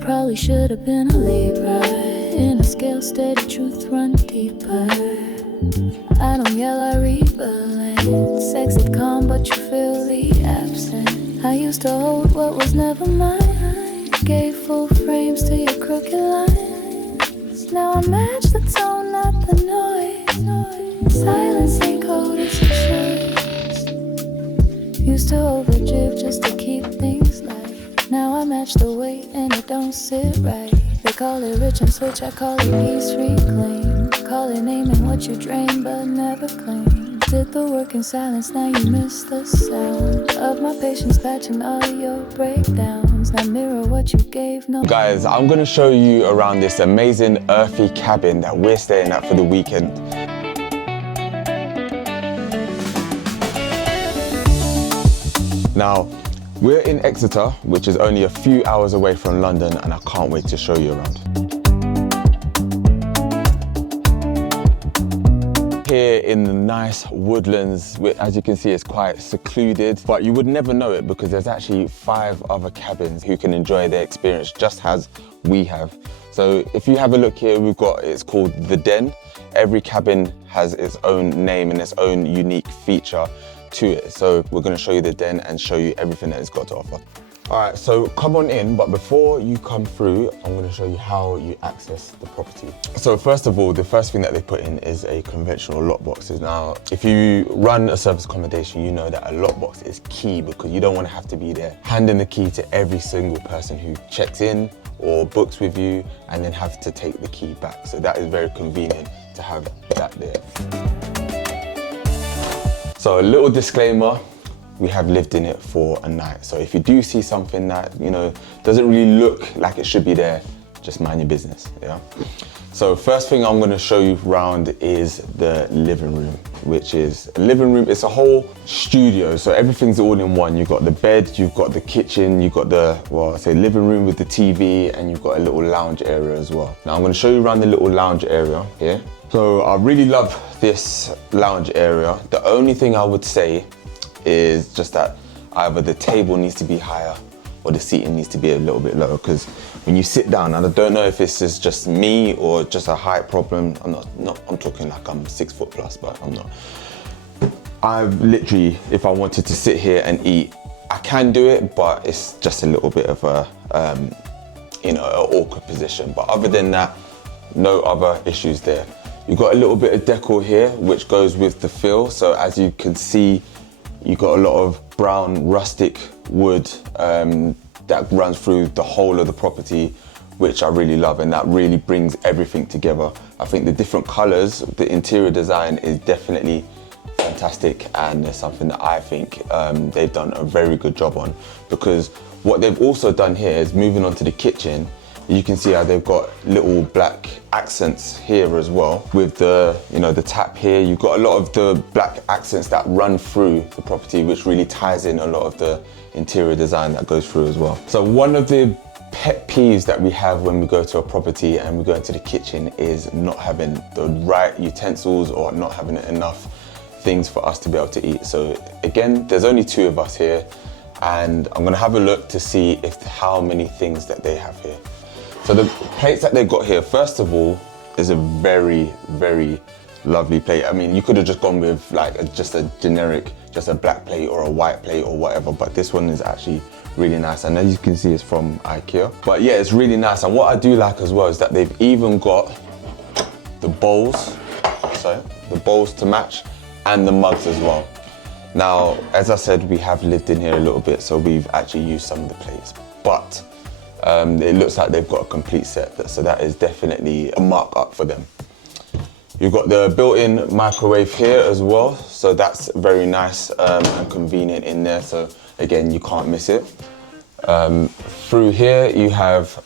probably should have been a Libra. In a scale, steady truth run deeper. I don't yell, I rebalance. Sexy calm, but you feel the absent. I used to hold what was never mine. Gave full frames to your crooked lines. Now I match the tone, not the noise. Silence ain't cold, it's a choice. Used to overdrive just to keep things light. Now I match the weight and it don't sit right. They call it rich and switch, I call it peace reclaim. Call it naming what you drain but never claim. Did the work in silence, now you miss the sound of my patience patching all your breakdowns. Now mirror what you gave, no. Guys, I'm gonna show you around this amazing earthy cabin that we're staying at for the weekend. Now, we're in Exeter, which is only a few hours away from London, and I can't wait to show you around. Here in the nice woodlands, as you can see, it's quite secluded, but you would never know it because there's actually 5 other cabins who can enjoy their experience just as we have. So if you have a look here, it's called The Den. Every cabin has its own name and its own unique feature to it. So we're going to show you the Den and show you everything that it's got to offer. All right, so come on in, but before you come through, I'm going to show you how you access the property. So first of all, the first thing that they put in is a conventional lockbox. Now, if you run a service accommodation, you know that a lockbox is key because you don't want to have to be there handing the key to every single person who checks in or books with you and then have to take the key back. So that is very convenient to have that there. So a little disclaimer, we have lived in it for a night. So if you do see something that, doesn't really look like it should be there, just mind your business, yeah? So first thing I'm gonna show you around is the living room, which is a living room. It's a whole studio, so everything's all in one. You've got the bed, you've got the kitchen, you've got the, living room with the TV, and you've got a little lounge area as well. Now I'm gonna show you around the little lounge area here. So I really love this lounge area. The only thing I would say is just that either the table needs to be higher or the seating needs to be a little bit lower, because when you sit down, and I don't know if this is just me or just a height problem, I'm talking like I'm 6 foot plus, but I'm not. I've literally, if I wanted to sit here and eat, I can do it, but it's just a little bit of a, an awkward position. But other than that, no other issues there. You've got a little bit of decor here, which goes with the feel. So as you can see, you've got a lot of brown rustic wood that runs through the whole of the property, which I really love, and that really brings everything together. I think the different colors, the interior design is definitely fantastic, and it's something that I think they've done a very good job on, because what they've also done here is moving on to the kitchen. You can see how they've got little black accents here as well with the, the tap here. You've got a lot of the black accents that run through the property, which really ties in a lot of the interior design that goes through as well. So one of the pet peeves that we have when we go to a property and we go into the kitchen is not having the right utensils or not having enough things for us to be able to eat. So again, there's only 2 of us here, and I'm gonna have a look to see how many things that they have here. So the plates that they've got here, first of all, is a very, very lovely plate. I mean, you could have just gone with just a generic, just a black plate or a white plate or whatever, but this one is actually really nice. And as you can see, it's from IKEA. But yeah, it's really nice. And what I do like as well is that they've even got the bowls to match, and the mugs as well. Now, as I said, we have lived in here a little bit, so we've actually used some of the plates, but it looks like they've got a complete set, so that is definitely a mark up for them. You've got the built-in microwave here as well, so that's very nice and convenient in there, so again, you can't miss it. Through here, you have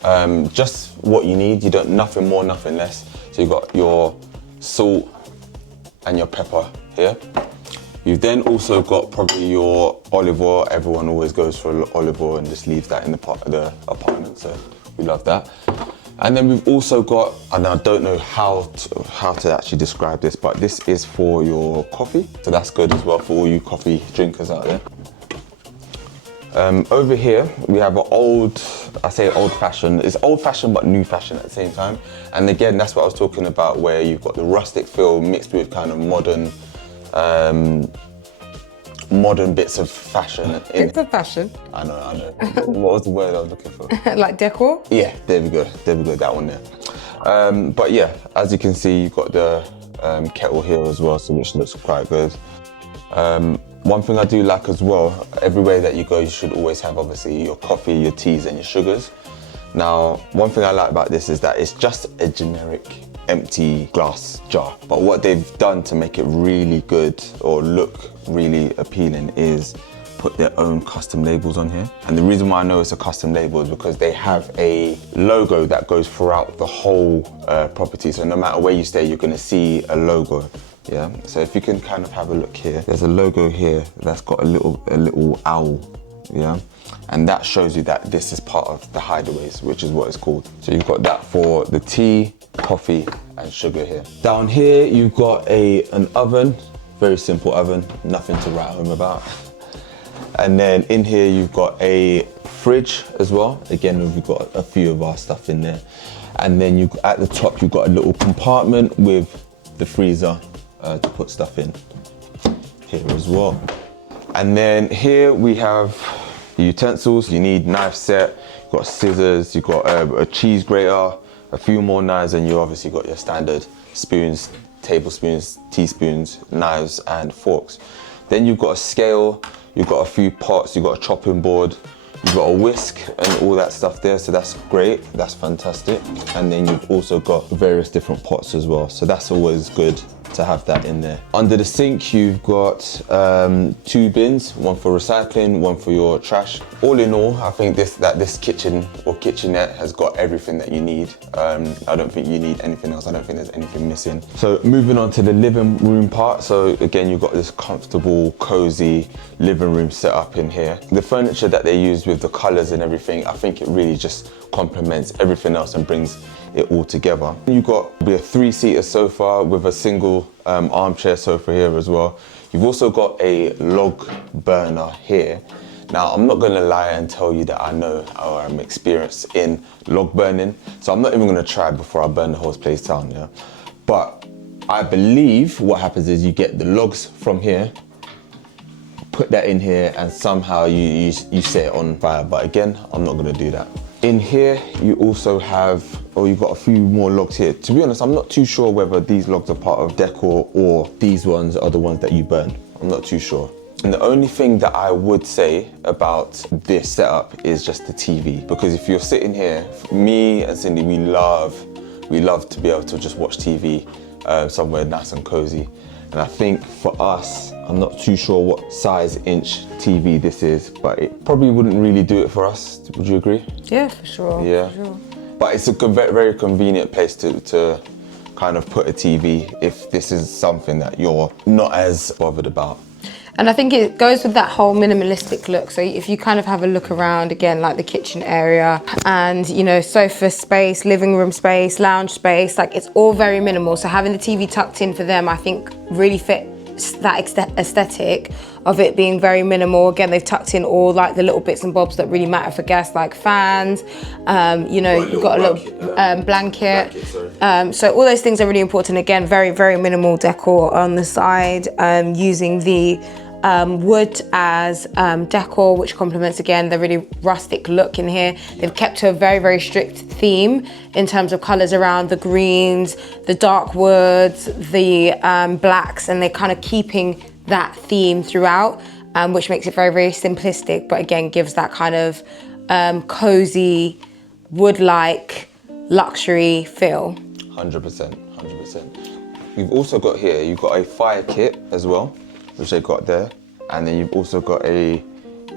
just what you need. You don't, nothing more, nothing less. So you've got your salt and your pepper here. You've then also got probably your olive oil. Everyone always goes for olive oil and just leaves that in the apartment, so we love that. And then we've also got, and I don't know how to actually describe this, but this is for your coffee. So that's good as well for all you coffee drinkers out there. Over here, we have an I say old fashioned, it's old fashioned but new fashioned at the same time. And again, that's what I was talking about, where you've got the rustic feel mixed with kind of modern bits of fashion. Bits of fashion? I know. What was the word I was looking for? Like decor? Yeah, there we go, that one there. But yeah, as you can see, you've got the kettle here as well, so which looks quite good. One thing I do like as well, everywhere that you go, you should always have obviously your coffee, your teas and your sugars. Now, one thing I like about this is that it's just a generic empty glass jar. But what they've done to make it really good or look really appealing is put their own custom labels on here. And the reason why I know it's a custom label is because they have a logo that goes throughout the whole property. So no matter where you stay, you're gonna see a logo. Yeah, so if you can kind of have a look here, there's a logo here that's got a little owl, yeah? And that shows you that this is part of the hideaways, which is what it's called. So you've got that for the tea, coffee, and sugar here. Down here, you've got an oven, very simple oven, nothing to write home about. And then in here, you've got a fridge as well. Again, we've got a few of our stuff in there. And then at the top, you've got a little compartment with the freezer to put stuff in here as well. And then here we have the utensils. You need knife set, you've got scissors, you've got a cheese grater, a few more knives, and you obviously got your standard spoons, tablespoons, teaspoons, knives and forks. Then you've got a scale, you've got a few pots, you've got a chopping board, you've got a whisk and all that stuff there, so that's great, that's fantastic. And then you've also got various different pots as well, so that's always good to have that in there. Under the sink, you've got 2 bins, one for recycling, one for your trash. All in all, I think this kitchen or kitchenette has got everything that you need. I don't think you need anything else. I don't think there's anything missing. So moving on to the living room part. So again, you've got this comfortable, cozy living room set up in here. The furniture that they use with the colors and everything, I think it really just complements everything else and brings it all together. You've got a 3-seater sofa with a single armchair sofa here as well. You've also got a log burner here. Now, I'm not gonna lie and tell you that I know or I'm experienced in log burning, so I'm not even gonna try before I burn the whole place down, yeah? But I believe what happens is you get the logs from here, put that in here, and somehow you set it on fire. But again, I'm not gonna do that. In here, you also have, you've got a few more logs here. To be honest, I'm not too sure whether these logs are part of decor or these ones are the ones that you burn. I'm not too sure. And the only thing that I would say about this setup is just the TV. Because if you're sitting here, me and Cindy, we love to be able to just watch TV somewhere nice and cozy. And I think for us, I'm not too sure what size inch TV this is, but it probably wouldn't really do it for us. Would you agree? Yeah, for sure. Yeah. For sure. But it's a very convenient place to kind of put a TV if this is something that you're not as bothered about. And I think it goes with that whole minimalistic look. So if you kind of have a look around, again, like the kitchen area and, you know, sofa space, living room space, lounge space, like it's all very minimal. So having the TV tucked in for them, I think really fits that aesthetic of it being very minimal. Again, they've tucked in all like the little bits and bobs that really matter for guests, like fans, you know, you've got a little blanket. So all those things are really important. Again, very minimal decor on the side, using the wood as decor, which complements again the really rustic look in here. They've kept to a very strict theme in terms of colors around the greens, the dark woods, the blacks, and they're kind of keeping that theme throughout, which makes it very simplistic, but again gives that kind of cozy, wood-like luxury feel. 100%. You've also got here, you've got a fire kit as well, which they got there. And then you've also got a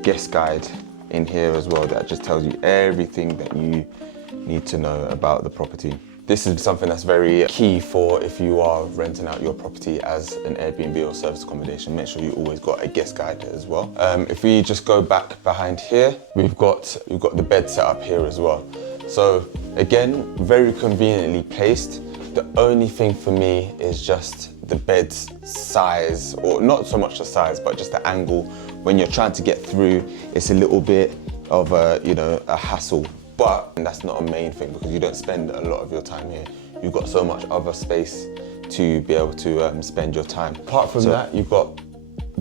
guest guide in here as well that just tells you everything that you need to know about the property. This is something that's very key for if you are renting out your property as an Airbnb or service accommodation. Make sure you always got a guest guide as well. If we just go back behind here, we've got the bed set up here as well. So Again, very conveniently placed. The only thing for me is just the bed's size, or not so much the size, but just the angle. When you're trying to get through, it's a little bit of a hassle, but that's not a main thing because you don't spend a lot of your time here. You've got so much other space to be able to spend your time. Apart from that, you've got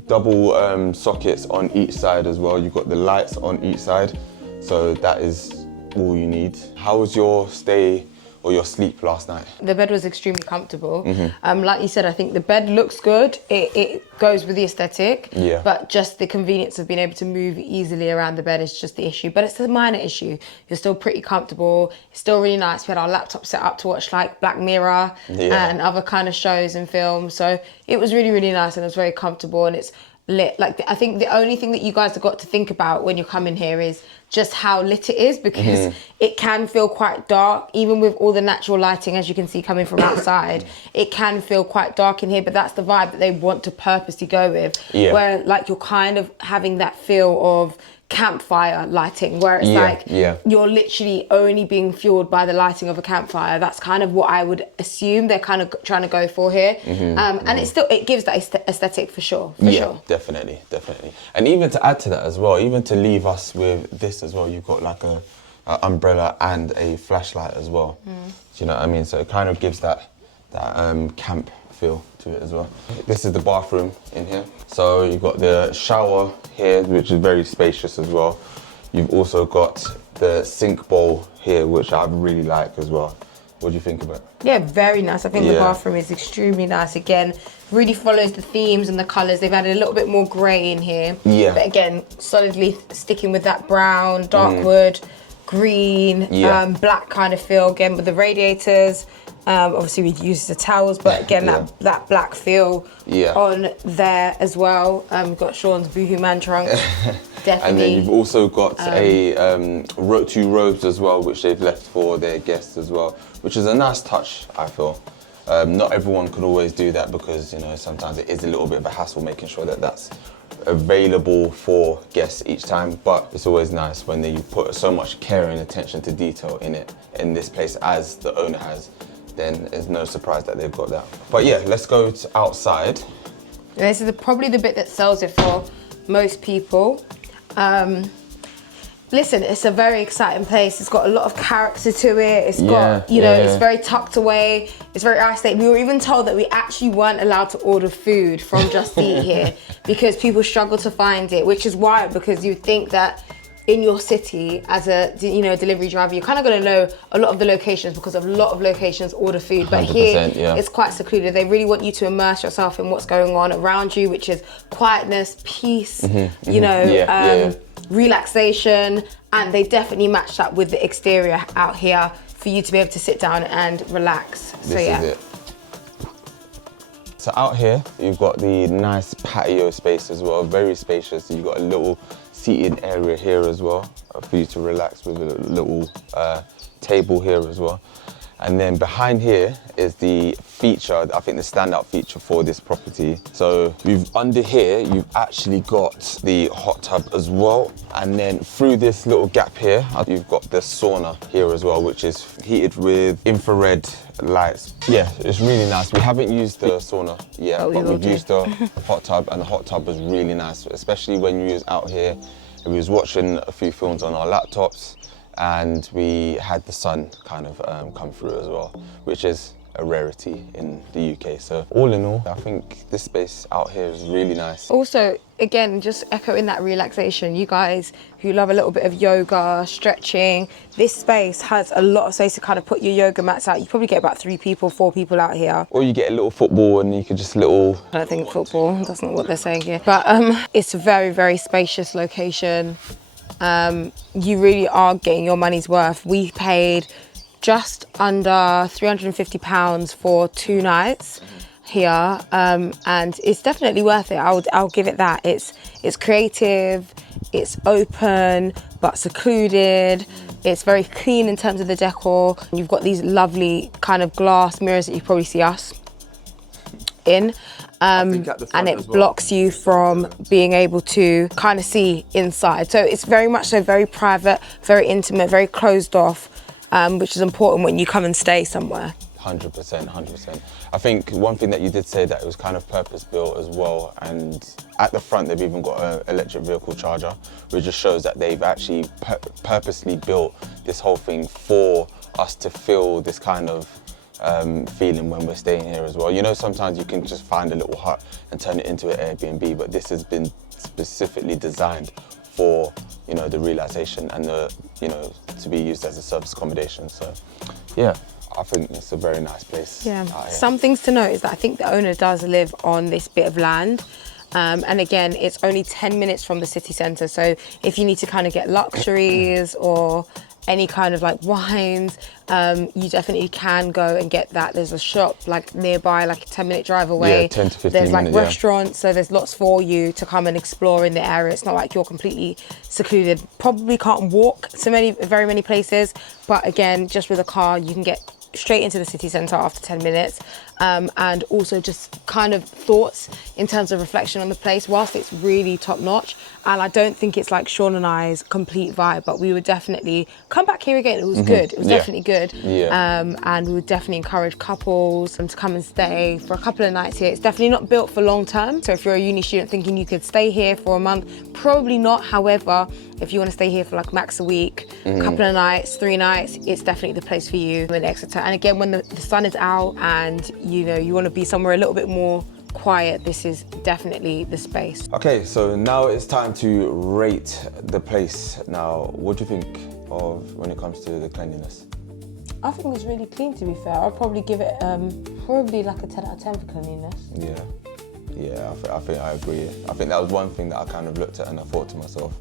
double sockets on each side as well. You've got the lights on each side, so that is all you need. How was your stay or your sleep last night? The bed was extremely comfortable. Like you said, I think the bed looks good. It goes with the aesthetic, but just the convenience of being able to move easily around the bed is just the issue. But it's a minor issue. You're still pretty comfortable. It's still really nice. We had our laptop set up to watch like Black Mirror and other kind of shows and films. So it was really, really nice and it was very comfortable and it's lit. Like I think the only thing that you guys have got to think about when you're coming here is just how lit it is, because it can feel quite dark, even with all the natural lighting, as you can see coming from outside. It can feel quite dark in here, but that's the vibe that they want to purposely go with. Where like you're kind of having that feel of campfire lighting, where it's you're literally only being fueled by the lighting of a campfire. That's kind of what I would assume they're kind of trying to go for here. And it gives that aesthetic for sure. Definitely. And even to add to that as well, even to leave us with this as well, you've got like a umbrella and a flashlight as well. Do you know what I mean? So it kind of gives that camp feel to it as well. This is the bathroom in here. So you've got the shower here, which is very spacious as well. You've also got the sink bowl here, which I really like as well. What do you think of it? Yeah, very nice. I think the bathroom is extremely nice. Again, really follows the themes and the colours. They've added a little bit more grey in here. But again, solidly sticking with that brown, dark wood, green, black kind of feel. Again, with the radiators. Obviously, we'd use the towels, but again, that black feel on there as well. We've got Sean's Boohoo Man trunk. Definitely. And then you've also got two robes as well, which they've left for their guests as well, which is a nice touch, I feel. Not everyone could always do that because, you know, sometimes it is a little bit of a hassle making sure that that's available for guests each time, but it's always nice when they put so much care and attention to detail in this place as the owner has. Then it's no surprise that they've got that. But yeah, let's go outside. This is probably the bit that sells it for most people. Listen, it's a very exciting place. It's got a lot of character to it. It's got, it's very tucked away. It's very isolated. We were even told that we actually weren't allowed to order food from Just Eat here because people struggle to find it, which is wild because you'd think that in your city as a delivery driver, you're kind of going to know a lot of the locations because a lot of locations order food, but here it's quite secluded. They really want you to immerse yourself in what's going on around you, which is quietness, peace, relaxation, and they definitely match that with the exterior out here for you to be able to sit down and relax. This is it. So out here you've got the nice patio space as well, very spacious. You've got a little seating area here as well for you to relax with a little table here as well. And then behind here is the feature, I think the standout feature for this property. So under here, you've actually got the hot tub as well. And then through this little gap here, you've got the sauna here as well, which is heated with infrared lights. Yeah, it's really nice. We haven't used the sauna yet, but we've used the hot tub, and the hot tub was really nice, especially when you was out here and we was watching a few films on our laptops, and we had the sun kind of come through as well, which is a rarity in the UK. So all in all, I think this space out here is really nice. Also, again, just echoing that relaxation, you guys who love a little bit of yoga, stretching, this space has a lot of space to kind of put your yoga mats out. You probably get about 3 people, 4 people out here. Or you get a little football and you could just I don't think football, that's not what they're saying here. But it's a very, very spacious location. You really are getting your money's worth. We paid just under £350 for 2 nights here, and it's definitely worth it. I'll give it that. It's creative, it's open but secluded. It's very clean in terms of the decor. You've got these lovely kind of glass mirrors that you probably see us in. And it blocks you from being able to kind of see inside. So it's very much so very private, very intimate, very closed off. which is important when you come and stay somewhere. 100%. I think one thing that you did say that it was kind of purpose built as well, and at the front they've even got an electric vehicle charger, which just shows that they've actually purposely built this whole thing for us to feel this kind of feeling when we're staying here as well. You know, sometimes you can just find a little hut and turn it into an Airbnb, but this has been specifically designed for, you know, the relaxation and the, you know, to be used as a service accommodation. So yeah, I think it's a very nice place. Yeah. Some things to note is that I think the owner does live on this bit of land. And again, it's only 10 minutes from the city centre. So if you need to kind of get luxuries or any kind of like wines, you definitely can go and get that. There's a shop like nearby, like a 10-minute drive away. Yeah, 10 to 15 There's like minutes, restaurants, so there's lots for you to come and explore in the area. It's not like you're completely secluded. Probably can't walk to very many places, but again, just with a car, you can get straight into the city centre after 10 minutes. And also just kind of thoughts in terms of reflection on the place, whilst it's really top notch. And I don't think it's like Sean and I's complete vibe, but we would definitely come back here again. It was good. It was definitely good. And we would definitely encourage couples to come and stay for a couple of nights here. It's definitely not built for long term. So if you're a uni student thinking you could stay here for a month, probably not. However, if you want to stay here for like max a week, a couple of nights, 3 nights, it's definitely the place for you in Exeter. And again, when the sun is out and you know you want to be somewhere a little bit more quiet, this is definitely the space. Okay, so now it's time to rate the place. Now, what do you think of when it comes to the cleanliness? I think it was really clean, to be fair. I'd probably give it probably like a 10 out of 10 for cleanliness. Yeah, I think I agree. I think that was one thing that I kind of looked at and I thought to myself,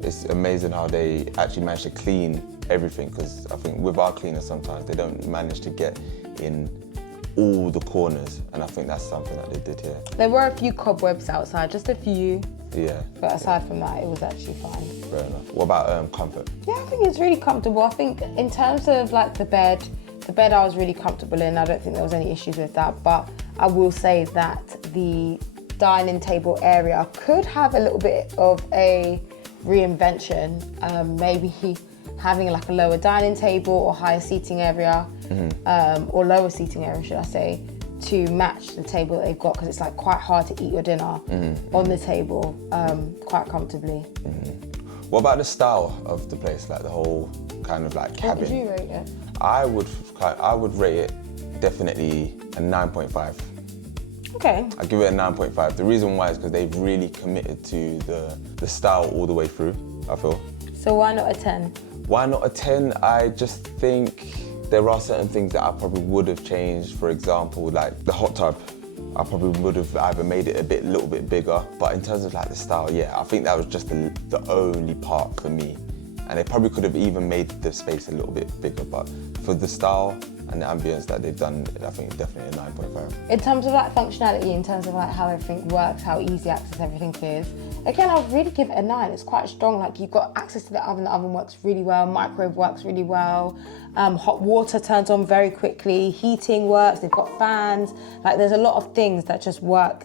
it's amazing how they actually managed to clean everything, because I think with our cleaners sometimes they don't manage to get in all the corners, and I think that's something that they did here. There were a few cobwebs outside, just a few. Yeah. But aside from that, it was actually fine. Fair enough. What about comfort? Yeah, I think it's really comfortable. I think in terms of like the bed I was really comfortable in. I don't think there was any issues with that, but I will say that the dining table area could have a little bit of a reinvention, maybe having like a lower dining table or higher seating area, or lower seating area, should I say, to match the table that they've got, because it's like quite hard to eat your dinner on the table quite comfortably. What about the style of the place, like the whole kind of like cabin? What would you rate it? I would rate it definitely a 9.5. Okay. I give it a 9.5. The reason why is because they've really committed to the style all the way through, I feel. So why not a 10? Why not a 10? I just think there are certain things that I probably would have changed. For example, like the hot tub. I probably would have either made it a little bit bigger. But in terms of like the style, yeah, I think that was just the only part for me. And they probably could have even made the space a little bit bigger. But for the style and the ambience that they've done, I think it's definitely a 9.5. In terms of like functionality, in terms of like how everything works, how easy access everything is, again, I would really give it a 9. It's quite strong. Like, you've got access to the oven works really well, microwave works really well, hot water turns on very quickly, heating works, they've got fans. Like, there's a lot of things that just work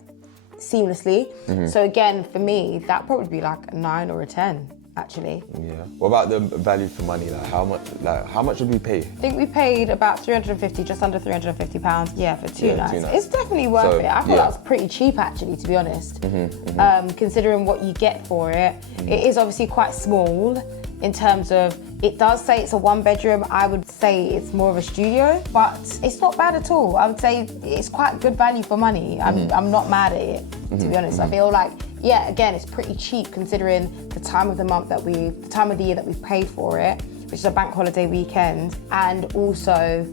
seamlessly. So again, for me, that'd probably be like a 9 or a 10. Actually. Yeah. What about the value for money? Like how much did we pay? I think we paid about 350, just under £350. Yeah, for two nights. It's definitely worth it. I thought that was pretty cheap, actually, to be honest. Considering what you get for it. It is obviously quite small in terms of, it does say it's a 1-bedroom. I would say it's more of a studio, but it's not bad at all. I would say it's quite good value for money. I'm not mad at it, to be honest. I feel like, yeah, again, it's pretty cheap considering the time of the year that we've paid for it, which is a bank holiday weekend, and also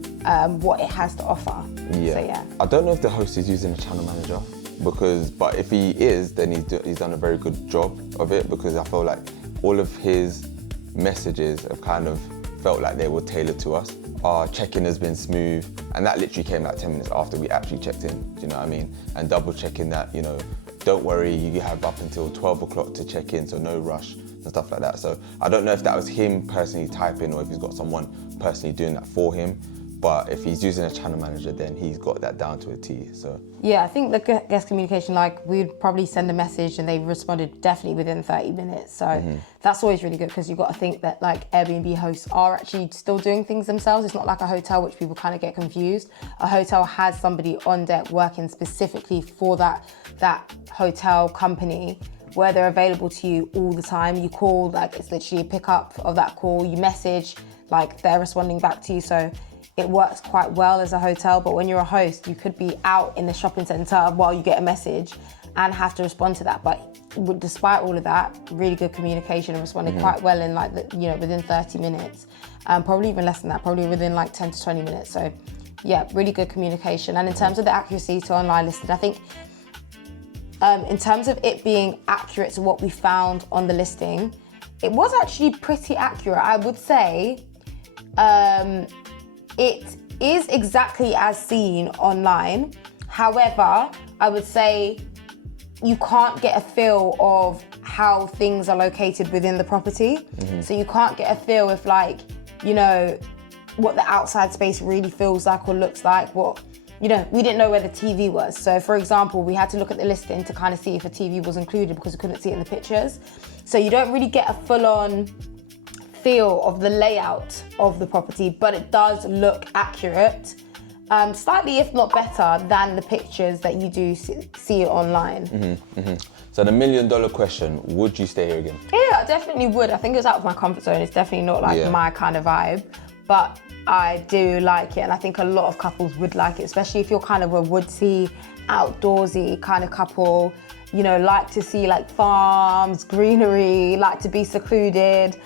what it has to offer. Yeah. So yeah. I don't know if the host is using a channel manager, but if he is, then he's done a very good job of it, because I feel like all of his messages have kind of felt like they were tailored to us. Our check-in has been smooth, and that literally came like 10 minutes after we actually checked in, do you know what I mean? And double checking that, you know, don't worry, you have up until 12 o'clock to check in, so no rush and stuff like that. So I don't know if that was him personally typing or if he's got someone personally doing that for him, But if he's using a channel manager, then he's got that down to a T. So Yeah, I think the guest communication, like we'd probably send a message and they responded definitely within 30 minutes. So that's always really good because you've got to think that like Airbnb hosts are actually still doing things themselves. It's not like a hotel, which people kind of get confused. A hotel has somebody on deck working specifically for that hotel company where they're available to you all the time. You call, like it's literally a pickup of that call, you message, like they're responding back to you. So it works quite well as a hotel, but when you're a host, you could be out in the shopping centre while you get a message and have to respond to that. But despite all of that, really good communication and responded quite well in like, within 30 minutes. Probably even less than that, probably within like 10 to 20 minutes. So yeah, really good communication. And in terms of the accuracy to online listed, I think in terms of it being accurate to what we found on the listing, it was actually pretty accurate. I would say it is exactly as seen online. However, I would say you can't get a feel of how things are located within the property. So you can't get a feel if like, what the outside space really feels like or looks like, we didn't know where the TV was. So for example, we had to look at the listing to kind of see if a TV was included because we couldn't see it in the pictures. So you don't really get a full-on feel of the layout of the property, but it does look accurate, slightly if not better than the pictures that you do see online. So the $1 million question, would you stay here again? Yeah, I definitely would. I think it's out of my comfort zone. It's definitely not like my kind of vibe, but I do like it, and I think a lot of couples would like it, especially if you're kind of a woodsy, outdoorsy kind of couple, like to see like farms, greenery, like to be secluded.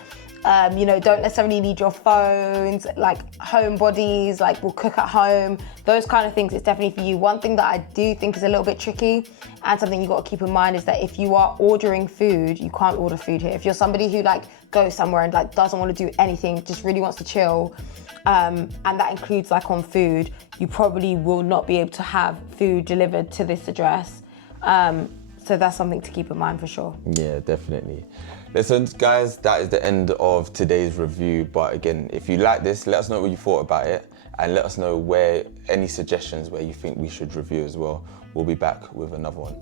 Don't necessarily need your phones, like homebodies, like will cook at home, those kind of things. It's definitely for you. One thing that I do think is a little bit tricky and something you got to keep in mind is that if you are ordering food, you can't order food here. If you're somebody who like goes somewhere and like doesn't want to do anything, just really wants to chill, and that includes like on food, you probably will not be able to have food delivered to this address. So that's something to keep in mind for sure. Yeah, definitely. Listen, guys, that is the end of today's review. But again, if you like this, let us know what you thought about it and let us know any suggestions where you think we should review as well. We'll be back with another one.